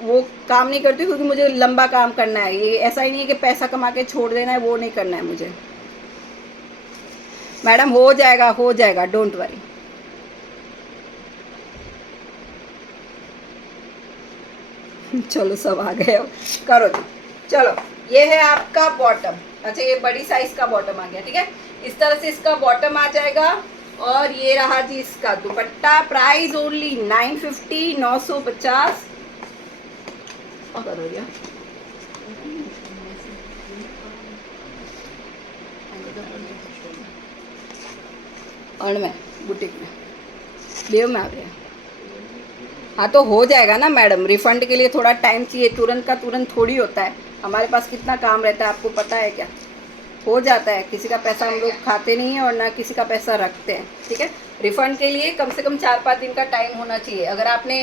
वो काम नहीं करती क्योंकि मुझे लंबा काम करना है। ये ऐसा ही नहीं है कि पैसा कमा के छोड़ देना है, वो नहीं करना है मुझे। मैडम हो जाएगा, हो जाएगा, डोंट वरी। चलो सब आ गए, अब करो जी। चलो ये है आपका बॉटम। अच्छा ये बड़ी साइज का बॉटम आ गया, ठीक है। इस तरह से इसका बॉटम आ जाएगा। और ये रहा जी इसका दुपट्टा। Price only 950, 950। करो भैया, और मैं बुटीक में देव में आ गया। हाँ तो हो जाएगा ना मैडम, रिफंड के लिए थोड़ा टाइम चाहिए, तुरंत का तुरंत थोड़ी होता है। हमारे पास कितना काम रहता है आपको पता है क्या। हो जाता है, किसी का पैसा हम लोग खाते नहीं है और ना किसी का पैसा रखते हैं, ठीक है। रिफंड के लिए कम से कम 4-5 दिन का टाइम होना चाहिए। अगर आपने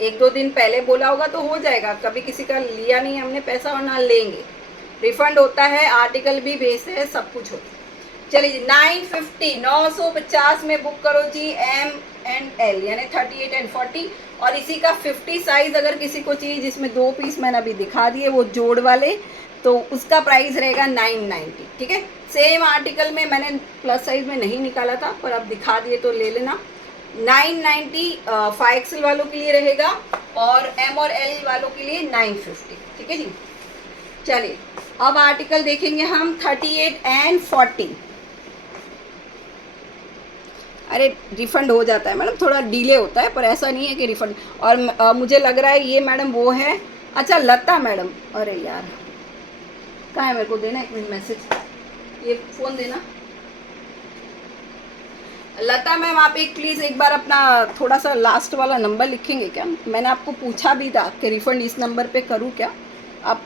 1-2 दिन पहले बोला होगा तो हो जाएगा। कभी किसी का लिया नहीं हमने पैसा और ना लेंगे। रिफंड होता है, आर्टिकल भी भेजते हैं, सब कुछ होता है। चलिए जी 950, 950 में बुक करो जी। एम एंड एल यानी 38 एंड 40। और इसी का 50 साइज अगर किसी को चाहिए, जिसमें 2 पीस मैंने अभी दिखा दिए वो जोड़ वाले, तो उसका प्राइस रहेगा 990, ठीक है। सेम आर्टिकल में मैंने प्लस साइज में नहीं निकाला था, पर अब दिखा दिए तो ले लेना। 990 5XL वालों के लिए रहेगा और एम और एल वालों के लिए 950, ठीक है जी। चलिए अब आर्टिकल देखेंगे हम 38 एंड 40। अरे रिफ़ंड हो जाता है मैडम, थोड़ा डिले होता है पर ऐसा नहीं है कि रिफ़ंड। और मुझे लग रहा है ये मैडम वो है। अच्छा लता मैडम, अरे यार कहाँ है, मेरे को देना 1 मिनट मैसेज, ये फ़ोन देना। लता मैम आप एक प्लीज़ एक बार अपना थोड़ा सा लास्ट वाला नंबर लिखेंगे क्या। मैंने आपको पूछा भी था कि रिफ़ंड इस नंबर पे करूँ क्या। आप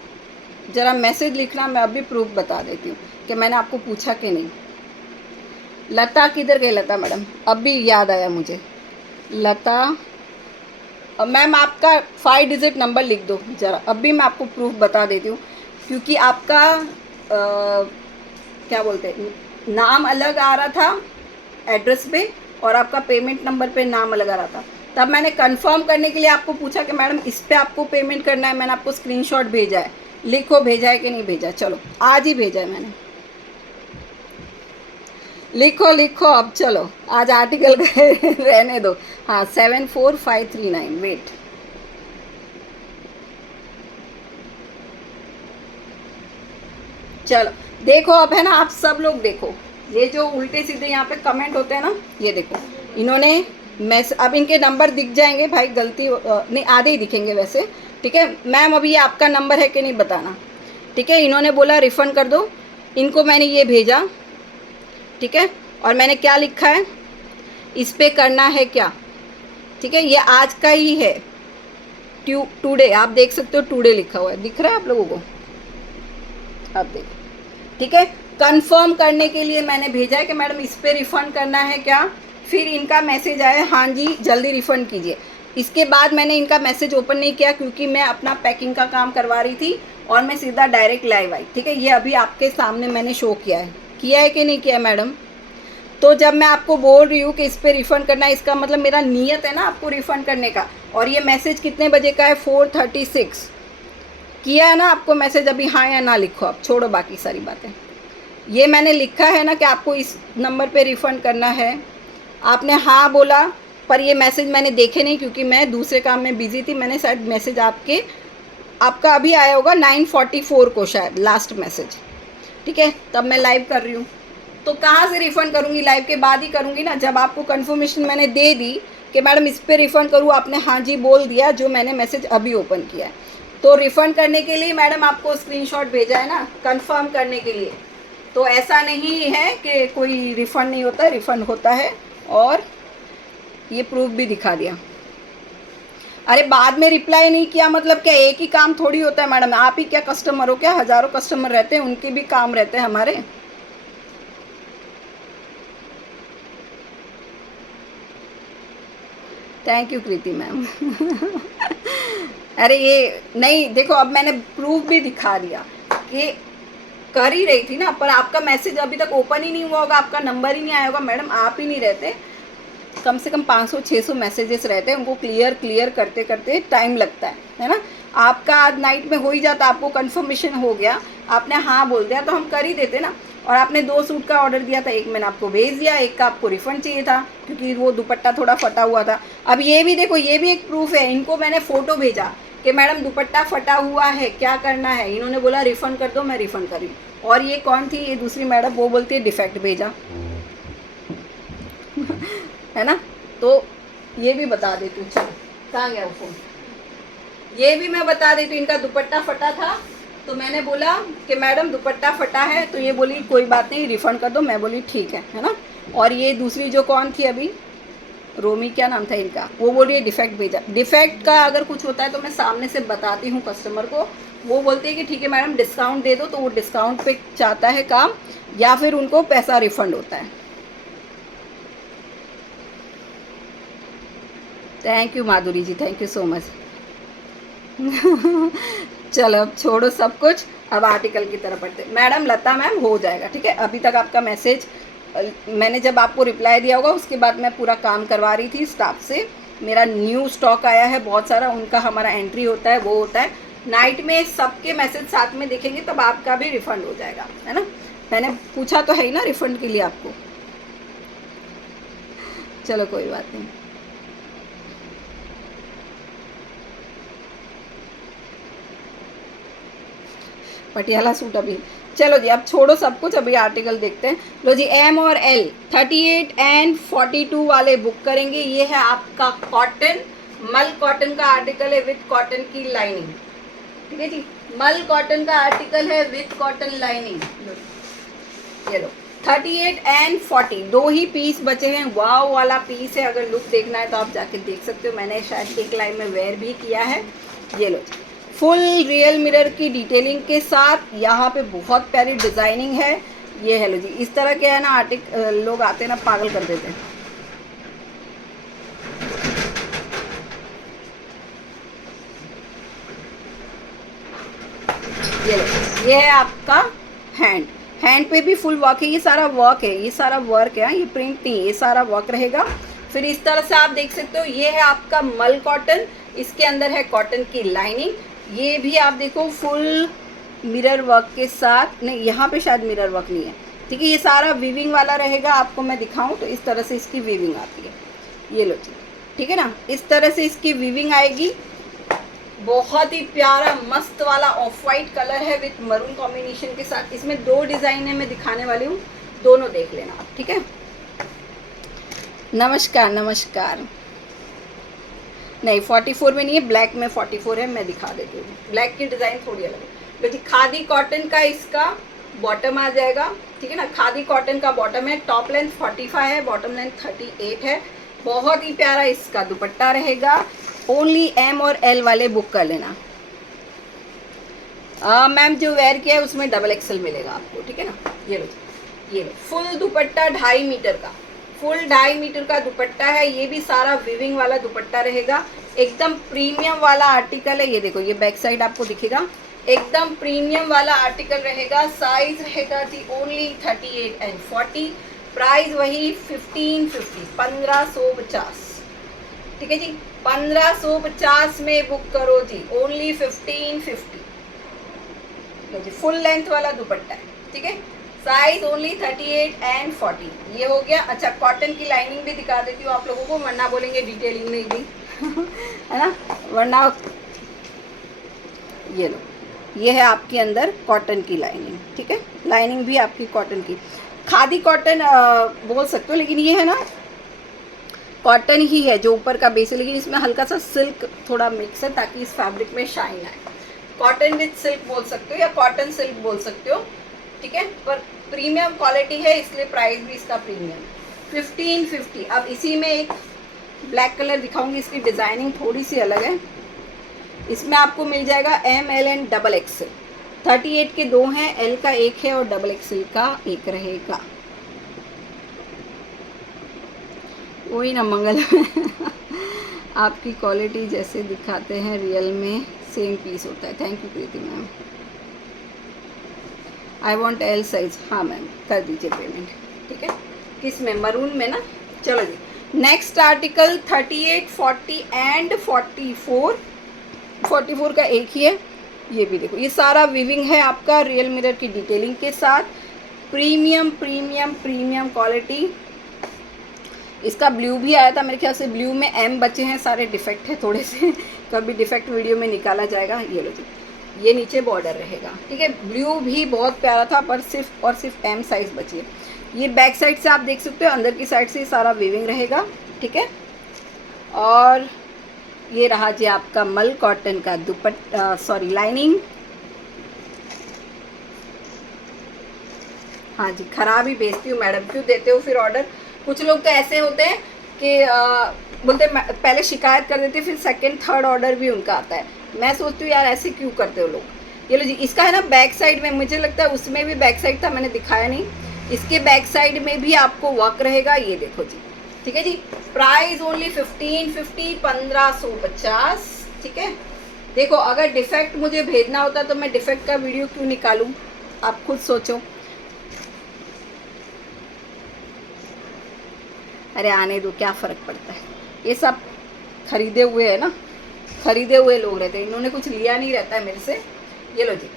ज़रा मैसेज लिखना, मैं अभी प्रूफ बता देती हूँ कि मैंने आपको पूछा कि नहीं। लता किधर गई लता मैडम, अब भी याद आया मुझे। लता मैम आपका 5 डिजिट नंबर लिख दो ज़रा, अब भी मैं आपको प्रूफ बता देती हूँ। क्योंकि आपका क्या बोलते हैं, नाम अलग आ रहा था एड्रेस पे और आपका पेमेंट नंबर पे नाम अलग आ रहा था। तब मैंने कंफर्म करने के लिए आपको पूछा कि मैडम इस पे आपको पेमेंट करना है। मैंने आपको स्क्रीनशॉट भेजा है, लिखो भेजा है कि नहीं भेजा। चलो आज ही भेजा है मैंने, लिखो लिखो अब। चलो आज आर्टिकल रहने दो। हाँ 74539, वेट। चलो देखो अब, है ना, आप सब लोग देखो, ये जो उल्टे सीधे यहाँ पे कमेंट होते हैं ना, ये देखो इन्होंने अब इनके नंबर दिख जाएंगे भाई, गलती नहीं आधे ही दिखेंगे वैसे, ठीक है। मैम अभी ये आपका नंबर है कि नहीं बताना, ठीक है। इन्होंने बोला रिफ़ंड कर दो, इनको मैंने ये भेजा, ठीक है। और मैंने क्या लिखा है, इस पे करना है क्या, ठीक है। ये आज का ही है, टुडे, आप देख सकते हो टुडे लिखा हुआ है, दिख रहा है आप लोगों को, आप देखो, ठीक है। कंफर्म करने के लिए मैंने भेजा है कि मैडम इस पे रिफ़ंड करना है क्या। फिर इनका मैसेज आया हाँ जी जल्दी रिफ़ंड कीजिए। इसके बाद मैंने इनका मैसेज ओपन नहीं किया क्योंकि मैं अपना पैकिंग का काम करवा रही थी और मैं सीधा डायरेक्ट लाइव आई, ठीक है। ये अभी आपके सामने मैंने शो किया है कि नहीं किया है मैडम। तो जब मैं आपको बोल रही हूँ कि इस पर रिफ़ंड करना है, इसका मतलब मेरा नियत है ना आपको रिफ़ंड करने का। और ये मैसेज कितने बजे का है, 4:36 किया है ना आपको मैसेज। अभी हाँ या ना लिखो, आप छोड़ो बाकी सारी बातें। ये मैंने लिखा है ना कि आपको इस नंबर पे रिफ़ंड करना है, आपने हाँ बोला। पर ये मैसेज मैंने देखे नहीं क्योंकि मैं दूसरे काम में बिज़ी थी। मैंने शायद मैसेज आपके आपका अभी आया होगा 9:44 को शायद लास्ट मैसेज, ठीक है, तब मैं लाइव कर रही हूँ। तो कहाँ से रिफ़ंड करूँगी? लाइव के बाद ही करूँगी ना, जब आपको कंफर्मेशन मैंने दे दी कि मैडम इस पे रिफ़ंड करूँ, आपने हाँ जी बोल दिया, जो मैंने मैसेज अभी ओपन किया है। तो रिफ़ंड करने के लिए मैडम आपको स्क्रीनशॉट भेजा है ना, कंफर्म करने के लिए। तो ऐसा नहीं है कि कोई रिफ़ंड नहीं होता, रिफ़ंड होता है, और ये प्रूफ भी दिखा दिया। अरे बाद में रिप्लाई नहीं किया मतलब क्या एक ही काम थोड़ी होता है मैडम? आप ही क्या कस्टमर हो क्या? हज़ारों कस्टमर रहते हैं, उनके भी काम रहते हैं हमारे। Thank you Kriti ma'am. अरे ये नहीं, देखो अब मैंने प्रूफ भी दिखा दिया कि कर ही रही थी ना, पर आपका मैसेज अभी तक ओपन ही नहीं हुआ होगा, आपका नंबर ही नहीं आया होगा। मैडम आप ही नहीं रहते, कम से कम 500-600 मैसेजेस रहते हैं, उनको क्लियर करते करते टाइम लगता है ना। आपका आज नाइट में हो ही जाता, आपको कंफर्मेशन हो गया, आपने हाँ बोल दिया तो हम कर ही देते ना। और आपने 2 सूट का ऑर्डर दिया था, एक मैंने आपको भेज दिया, एक का आपको रिफ़ंड चाहिए था क्योंकि वो दुपट्टा थोड़ा फटा हुआ था। अब ये भी देखो, ये भी एक प्रूफ है, इनको मैंने फ़ोटो भेजा कि मैडम दुपट्टा फटा हुआ है, क्या करना है? इन्होंने बोला रिफ़ंड कर दो, मैं रिफ़ंड करी। और ये कौन थी? ये दूसरी मैडम, वो बोलती है डिफेक्ट भेजा। है ना, तो ये भी बता देती हूँ। चलो कहाँ गया वो फ़ोन? ये भी मैं बता देती हूँ, इनका दुपट्टा फटा था तो मैंने बोला कि मैडम दुपट्टा फटा है, तो ये बोली कोई बात नहीं रिफ़ंड कर दो, मैं बोली ठीक है ना। और ये दूसरी जो कौन थी अभी, रोमी क्या नाम था इनका, वो बोल रही है डिफेक्ट भेजा। डिफेक्ट का अगर कुछ होता है तो मैं सामने से बताती हूँ कस्टमर को, वो बोलते हैं कि ठीक है मैडम डिस्काउंट दे दो, तो वो डिस्काउंट पे चाहता है काम, या फिर उनको पैसा रिफ़ंड होता है। Thank you Madhuri ji, thank you so much. चलो अब छोड़ो सब कुछ, अब आर्टिकल की तरफ बढ़ते। मैडम लता मैम हो जाएगा, ठीक है। अभी तक आपका मैसेज मैंने जब आपको रिप्लाई दिया होगा उसके बाद मैं पूरा काम करवा रही थी स्टाफ से। मेरा न्यू स्टॉक आया है बहुत सारा, उनका हमारा एंट्री होता है, वो होता है नाइट में, सबके मैसेज साथ में देखेंगे तब आपका भी रिफ़ंड हो जाएगा, है ना। मैंने पूछा तो है ही ना रिफ़ंड के लिए आपको। चलो कोई बात नहीं। पटियाला सूट अभी, चलो जी अब छोड़ो सब कुछ, अभी आर्टिकल देखते हैं। लो जी, एम और एल 38 एंड 42 वाले बुक करेंगे। ये है आपका कॉटन, मल कॉटन का आर्टिकल है विथ कॉटन की लाइनिंग, ठीक है जी। मल कॉटन का आर्टिकल है विथ कॉटन लाइनिंग। ये लो 38 एंड 40 दो ही पीस बचे हैं। वाव वाला पीस है, अगर लुक देखना है तो आप जाके देख सकते हो, मैंने शायद एक लाइन में वेयर भी किया है। ये लो जी, फुल रियल मिरर की डिटेलिंग के साथ, यहाँ पे बहुत प्यारी डिज़ाइनिंग है। ये है लो जी, इस तरह के है ना लोग आते हैं ना पागल कर देते हैं। ये लो, ये है आपका हैंड पे भी फुल वर्क है, ये सारा वर्क है, ये सारा वर्क है, ये प्रिंट नहीं, ये सारा वर्क रहेगा। फिर इस तरह से आप देख सकते हो, ये है आपका मल कॉटन, इसके अंदर है कॉटन की लाइनिंग। ये भी आप देखो फुल मिरर वर्क के साथ, नहीं यहाँ पे शायद मिरर वर्क नहीं है, ठीक है। ये सारा वीविंग वाला रहेगा, आपको मैं दिखाऊं तो इस तरह से इसकी वीविंग आती है। ये लो ठीक है ना, इस तरह से इसकी वीविंग आएगी। बहुत ही प्यारा मस्त वाला ऑफ वाइट कलर है विथ मरून कॉम्बिनेशन के साथ। इसमें 2 डिज़ाइन है, मैं दिखाने वाली हूँ, दोनों देख लेना आप, ठीक है। नमस्कार नमस्कार। नहीं 44 में नहीं है, ब्लैक में 44 है, मैं दिखा देती हूँ। ब्लैक की डिज़ाइन थोड़ी अलग है। तो खादी कॉटन का इसका बॉटम आ जाएगा, ठीक है ना। खादी कॉटन का बॉटम है, टॉप लेंथ 45 है, बॉटम लेंथ 38 है। बहुत ही प्यारा इसका दुपट्टा रहेगा। ओनली एम और एल वाले बुक कर लेना। मैम जो वेयर किया है उसमें डबल एक्सल मिलेगा आपको, ठीक है ना। ये लो फुल दुपट्टा 2.5 मीटर का, फुल 2.5 मीटर का दुपट्टा है। ये भी सारा वीविंग वाला दुपट्टा रहेगा, एकदम प्रीमियम वाला आर्टिकल है। ये देखो, ये बैक साइड आपको दिखेगा, एकदम प्रीमियम वाला आर्टिकल रहेगा। साइज रहेगा जी ओनली 38 एंड 40। प्राइस वही 1550, ठीक है जी। 1550 में बुक करो जी, ओनली 1550। जी फुल लेंथ वाला दुपट्टा है, ठीक है। Size only 38 and 40। ये हो गया। अच्छा, कॉटन की लाइनिंग भी दिखा देती हूँ आप लोगों को, वरना बोलेंगे डिटेलिंग नहीं दी। है ना, वरना ये लो, ये है आपके अंदर कॉटन की लाइनिंग, ठीक है, लाइनिंग भी आपकी कॉटन की, खादी कॉटन बोल सकते हो, लेकिन ये है ना कॉटन ही है जो ऊपर का बेस है, लेकिन इसमें हल्का सा सिल्क थोड़ा मिक्स है ताकि इस फैब्रिक में शाइन आए। कॉटन विद सिल्क बोल सकते हो या कॉटन सिल्क बोल सकते हो, ठीक है, पर प्रीमियम क्वालिटी है इसलिए प्राइस भी इसका प्रीमियम। 1550। अब इसी में एक ब्लैक कलर दिखाऊंगी, इसकी डिज़ाइनिंग थोड़ी सी अलग है। इसमें आपको मिल जाएगा ML एंड XXL। 38 के 2 हैं, L का 1 है और XXL का 1 रहेगा। वही ना मंगल आपकी क्वालिटी जैसे दिखाते हैं रियल में सेम पीस होता है। Thank you Preeti ma'am. I want L size. हाँ मैम, कर दीजिए पेमेंट, ठीक है। किस में? मरून में ना। चलो जी, नेक्स्ट आर्टिकल 38, 40 एंड 44। 44 का एक ही है, ये भी देखो, ये सारा वीविंग है आपका रियल मिरर की डिटेलिंग के साथ। Premium premium premium quality. इसका ब्लू भी आया था मेरे ख्याल से, ब्लू में M बचे हैं, सारे डिफेक्ट है थोड़े से कभी डिफेक्ट वीडियो में निकाला जाएगा। ये लो जी, ये नीचे बॉर्डर रहेगा, ठीक है। ब्लू भी बहुत प्यारा था पर सिर्फ और सिर्फ M साइज़ बची है। ये बैक साइड से आप देख सकते हो, अंदर की साइड से सारा वीविंग रहेगा, ठीक है। और ये रहा जी आपका मल कॉटन का दुपट्टा, सॉरी लाइनिंग। हाँ जी, खराब ही भेजती हूँ मैडम, क्यों देते हो फिर ऑर्डर? कुछ लोग तो ऐसे होते हैं कि बोलते पहले शिकायत कर देते, फिर सेकंड थर्ड ऑर्डर भी उनका आता है। मैं सोचती हूँ यार ऐसे क्यों करते हो लोग। ये लो जी, इसका है ना बैक साइड में, मुझे लगता है उसमें भी बैक साइड था, मैंने दिखाया नहीं। इसके बैक साइड में भी आपको वर्क रहेगा, ये देखो जी, ठीक है जी। प्राइस ओनली 1550, 1550, ठीक है। देखो, अगर डिफेक्ट मुझे भेजना होता तो मैं डिफेक्ट का वीडियो क्यों निकालूं, आप खुद सोचो। अरे आने दो, क्या फ़र्क पड़ता है, ये सब खरीदे हुए है ना, खरीदे हुए लोग रहते हैं, इन्होंने कुछ लिया नहीं रहता है मेरे से। ये लो जी,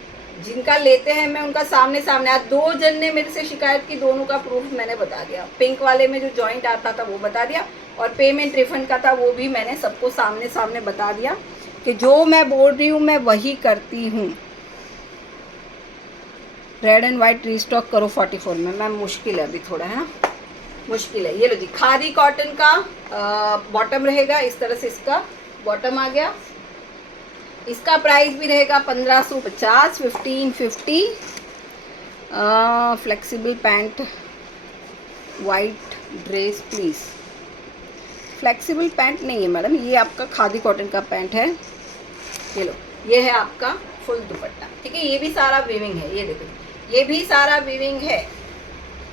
जिनका लेते हैं मैं उनका सामने सामने। आज 2 जन ने मेरे से शिकायत की, दोनों का प्रूफ मैंने बता दिया। पिंक वाले में जो जॉइंट आता था वो बता दिया, और पेमेंट रिफंड का था वो भी मैंने सबको सामने सामने बता दिया कि जो मैं बोल रही हूँ मैं वही करती हूँ। रेड एंड वाइट रीस्टॉक करो 44 में। मैम मुश्किल है अभी थोड़ा, है ना, मुश्किल है। ये लो जी, खादी कॉटन का बॉटम रहेगा, इस तरह से इसका बॉटम आ गया। इसका प्राइस भी रहेगा 1550, 1550। Flexible pant, white dress please. Flexible pant नहीं है मैडम, ये आपका खादी कॉटन का पैंट है। ये लो, ये है आपका फुल दुपट्टा, ठीक है। ये भी सारा वीविंग है, ये देखो, ये भी सारा वीविंग है।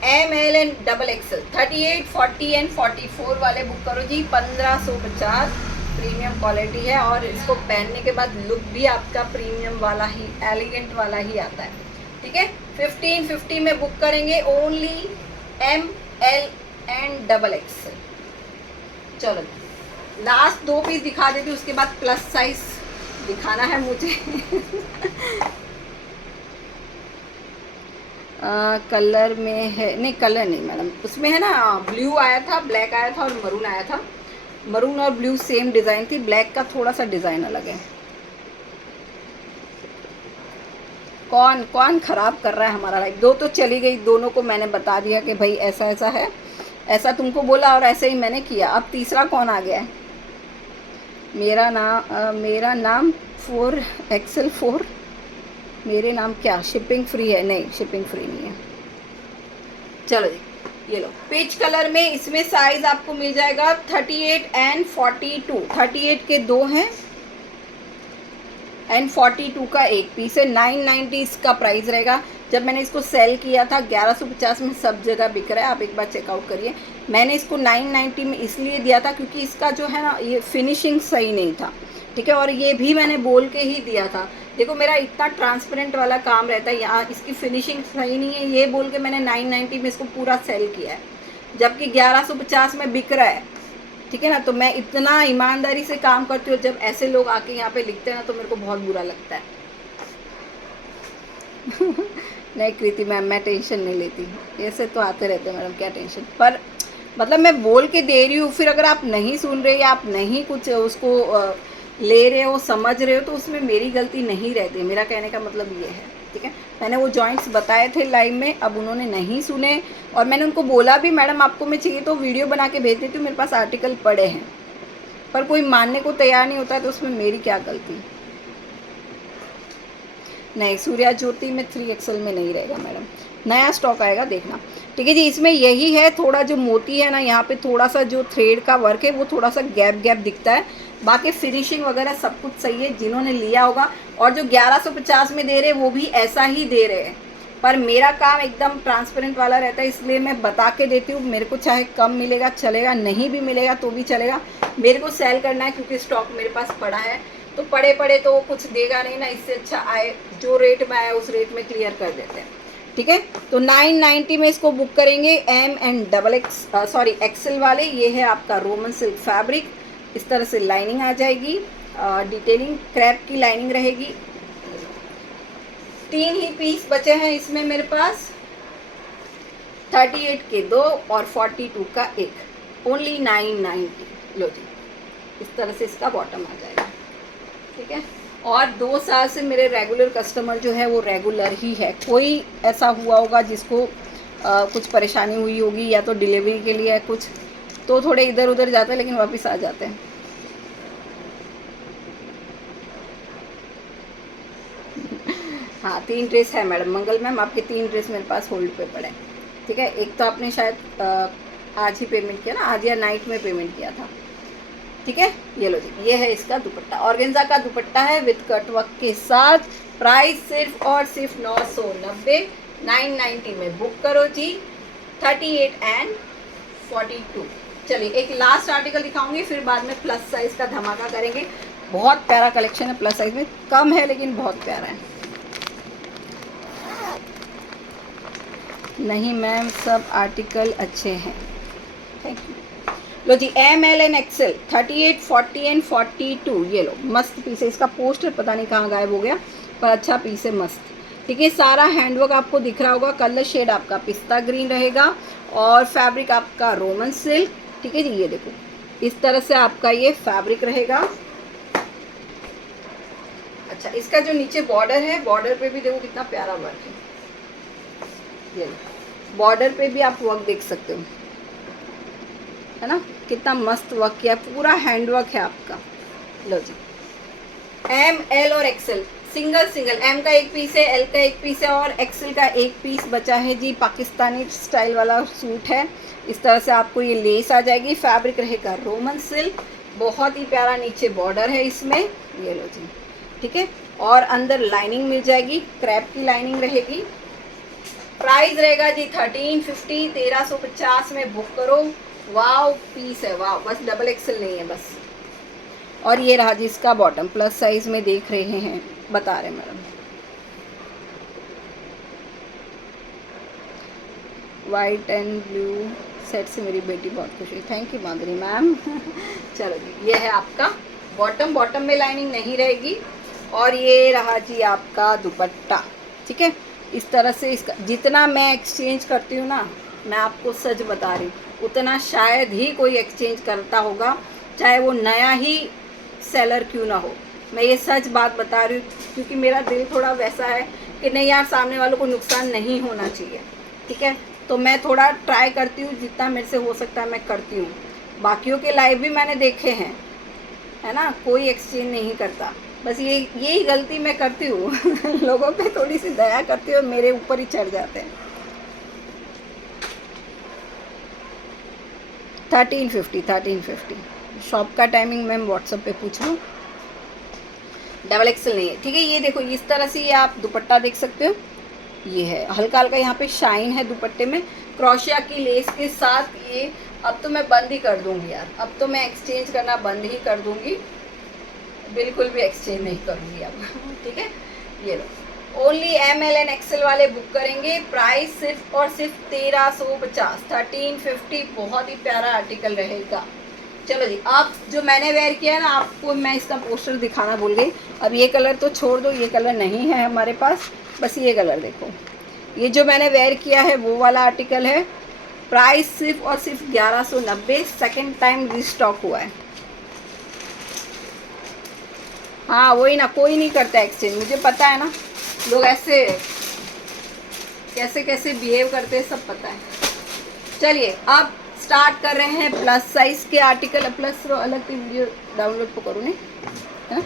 ML and XXL। 38, 40 एंड 44 वाले बुक करो जी, 1550। प्रीमियम क्वालिटी है और इसको पहनने के बाद लुक भी आपका प्रीमियम वाला ही, एलिगेंट वाला ही आता है, ठीक है। 1550 में बुक करेंगे ओनली ML एंड XXL। चलो लास्ट 2 पीस दिखा देती हूँ, उसके बाद प्लस साइज दिखाना है मुझे कलर में है, नहीं कलर नहीं मैडम, उसमें है ना ब्लू आया था, ब्लैक आया था और मरून आया था। मरून और ब्लू सेम डिज़ाइन थी, ब्लैक का थोड़ा सा डिज़ाइन अलग है। कौन कौन ख़राब कर रहा है हमारा लाइफ? 2 तो चली गई, दोनों को मैंने बता दिया कि भाई ऐसा ऐसा है, ऐसा तुमको बोला और ऐसे ही मैंने किया। अब तीसरा कौन आ गया है? मेरा नाम 4XL4। मेरे नाम क्या? शिपिंग फ्री है? नहीं, शिपिंग फ्री नहीं है। चलो जी, ये लो पीच कलर में, इसमें साइज आपको मिल जाएगा 38 एंड 42। 38 के 2 हैं एंड 42 का एक पीस है। 990 इसका प्राइस रहेगा। जब मैंने इसको सेल किया था 1150 में सब जगह बिक रहा है, आप एक बार चेकआउट करिए। मैंने इसको 990 में इसलिए दिया था क्योंकि इसका जो है ना ये फिनिशिंग सही नहीं था, ठीक है। और ये भी मैंने बोल के ही दिया था, देखो मेरा इतना ट्रांसपेरेंट वाला काम रहता है, यहाँ इसकी फिनिशिंग सही नहीं है, ये बोल के मैंने 990 में इसको पूरा सेल किया है, जबकि 1150 में बिक रहा है, ठीक है ना। तो मैं इतना ईमानदारी से काम करती हूँ, जब ऐसे लोग आके यहाँ पे लिखते हैं ना तो मेरे को बहुत बुरा लगता है नहीं कृति मैम, मैं टेंशन नहीं लेती, ऐसे तो आते रहते हैं मैडम, क्या टेंशन। पर मतलब मैं बोल के दे रही हूँ, फिर अगर आप नहीं सुन रहे या आप नहीं कुछ उसको ले रहे हो, समझ रहे हो, तो उसमें मेरी गलती नहीं रहती। मेरा कहने का मतलब ये है, ठीक है। मैंने वो जॉइंट्स बताए थे लाइव में, अब उन्होंने नहीं सुने, और मैंने उनको बोला भी मैडम आपको मैं चाहिए तो वीडियो बना के भेज देती हूँ, मेरे पास आर्टिकल पड़े हैं, पर कोई मानने को तैयार नहीं होता है, तो उसमें मेरी क्या गलती। नहीं, सूर्या ज्योति में 3XL में नहीं रहेगा मैडम, नया स्टॉक आएगा, देखना, ठीक है जी। इसमें यही है, थोड़ा जो मोती है ना यहाँ पे, थोड़ा सा जो थ्रेड का वर्क है वो थोड़ा सा गैप गैप दिखता है, बाकी फिनिशिंग वगैरह सब कुछ सही है। जिन्होंने लिया होगा, और जो 1150 में दे रहे वो भी ऐसा ही दे रहे हैं, पर मेरा काम एकदम ट्रांसपेरेंट वाला रहता है, इसलिए मैं बता के देती हूँ। मेरे को चाहे कम मिलेगा चलेगा, नहीं भी मिलेगा तो भी चलेगा, मेरे को सेल करना है, क्योंकि स्टॉक मेरे पास पड़ा है। तो पड़े पड़े तो कुछ देगा नहीं ना, इससे अच्छा आए जो रेट में आया उस रेट में क्लियर कर देते हैं, ठीक है। तो 990 में इसको बुक करेंगे। XL वाले, ये है आपका रोमन सिल्क फैब्रिक, इस तरह से लाइनिंग आ जाएगी, डिटेलिंग क्रैप की लाइनिंग रहेगी। 3 ही पीस बचे हैं इसमें मेरे पास, 38 के 2 और 42 का 1, ओनली 990। लो जी, इस तरह से इसका बॉटम आ जाएगा, ठीक है। और 2 साल से मेरे रेगुलर कस्टमर जो है वो रेगुलर ही है। कोई ऐसा हुआ होगा जिसको कुछ परेशानी हुई होगी, या तो डिलीवरी के लिए कुछ, तो थोड़े इधर उधर जाते हैं, लेकिन वापस आ जाते हैं। हाँ, 3 ड्रेस है मैडम, मंगल मैम आपके 3 ड्रेस मेरे पास होल्ड पे पड़े, ठीक है। एक तो आपने शायद आज ही पेमेंट किया ना, आज या नाइट में पेमेंट किया था, ठीक है। ये लो जी, ये है इसका दुपट्टा, ऑर्गेन्जा का दुपट्टा है विद कटवर्क के साथ। प्राइस सिर्फ और सिर्फ 990, 990 में बुक करो जी। 38 एंड 42। चलिए एक लास्ट आर्टिकल दिखाऊंगी, फिर बाद में प्लस साइज का धमाका करेंगे। बहुत प्यारा कलेक्शन है, प्लस साइज में कम है लेकिन बहुत प्यारा है। नहीं मैम, सब आर्टिकल अच्छे हैं, थैंक यू। लो जी, ML एंड XL 38, 40 एंड 42, ये लो मस्त पीस है। इसका पोस्टर पता नहीं कहाँ गायब हो गया, पर अच्छा पीस है, मस्त, ठीक है। सारा हैंडवर्क आपको दिख रहा होगा। कलर शेड आपका पिस्ता ग्रीन रहेगा, और फैब्रिक आपका रोमन सिल्क, ठीक है जी। ये देखो, इस तरह से आपका ये फैब्रिक रहेगा। अच्छा, इसका जो नीचे बॉर्डर है, बॉर्डर पे भी देखो कितना प्यारा वर्क है। ये बॉर्डर पे भी आप वर्क देख सकते हो, है ना, कितना मस्त वर्क किया, पूरा हैंड वर्क है आपका। लो जी, M, L और XL सिंगल सिंगल, M का 1 पीस है, L का 1 पीस है, और XL का 1 पीस बचा है जी। पाकिस्तानी स्टाइल वाला सूट है, इस तरह से आपको ये लेस आ जाएगी। फैब्रिक रहेगा रोमन सिल्क, बहुत ही प्यारा नीचे बॉर्डर है इसमें, ये लो जी, ठीक है। और अंदर लाइनिंग मिल जाएगी, क्रैप की लाइनिंग रहेगी। प्राइस रहेगा जी 1350, 1350 में बुक करो। वाव पीस है, वाव, बस XXL नहीं है बस। और ये रहा जी इसका बॉटम, प्लस साइज में देख रहे हैं, बता रहे madam. White and blue set से मेरी बेटी बहुत खुश हुई, थैंक यू माधुरी मैम। चलो जी, ये है आपका बॉटम, बॉटम में लाइनिंग नहीं रहेगी। और ये रहा जी आपका दुपट्टा, ठीक है। इस तरह से इसका जितना मैं एक्सचेंज करती हूँ ना, मैं आपको सच बता रही हूँ, उतना शायद ही कोई एक्सचेंज करता होगा, चाहे वो नया ही सेलर क्यों ना हो। मैं ये सच बात बता रही हूँ, क्योंकि मेरा दिल थोड़ा वैसा है कि नहीं यार, सामने वालों को नुकसान नहीं होना चाहिए, ठीक है। तो मैं थोड़ा ट्राई करती हूँ, जितना मेरे से हो सकता है मैं करती हूँ। बाकियों के लाइव भी मैंने देखे हैं, है ना, कोई एक्सचेंज नहीं करता। बस यही गलती मैं करती हूँ। लोगों पे थोड़ी सी दया करती हूँ, मेरे ऊपर ही चढ़ जाते हैं। 1350 शॉप का टाइमिंग मैम व्हाट्सएप पे पूछ लो। XXL नहीं है, ठीक है। ये देखो, इस तरह से ये आप दुपट्टा देख सकते हो, ये है हल्का हल्का यहाँ पे शाइन है दुपट्टे में, क्रोशिया की लेस के साथ। ये अब तो मैं बंद ही कर दूंगी यार, अब तो मैं एक्सचेंज करना बंद ही कर दूंगी, बिल्कुल भी एक्सचेंज नहीं करूंगी अब, ठीक है। ये लो, ओनली ML एंड XL वाले बुक करेंगे। प्राइस सिर्फ और सिर्फ 1350, 1350, बहुत ही प्यारा आर्टिकल रहेगा। चलो जी, आप जो मैंने वेयर किया है ना, आपको मैं इसका पोस्टर दिखाना भूल गई। अब ये कलर तो छोड़ दो, ये कलर नहीं है हमारे पास, बस ये कलर देखो, ये जो मैंने वेयर किया है वो वाला आर्टिकल है। प्राइस सिर्फ और सिर्फ 1190, सेकेंड टाइम रिस्टॉक हुआ है। हाँ वही ना, कोई नहीं करता एक्सचेंज, मुझे पता है ना, लोग ऐसे कैसे कैसे बिहेव करते हैं सब पता है। चलिए अब स्टार्ट कर रहे हैं प्लस साइज के आर्टिकल। प्लस अलग की वीडियो डाउनलोड तो करूँ नहीं है।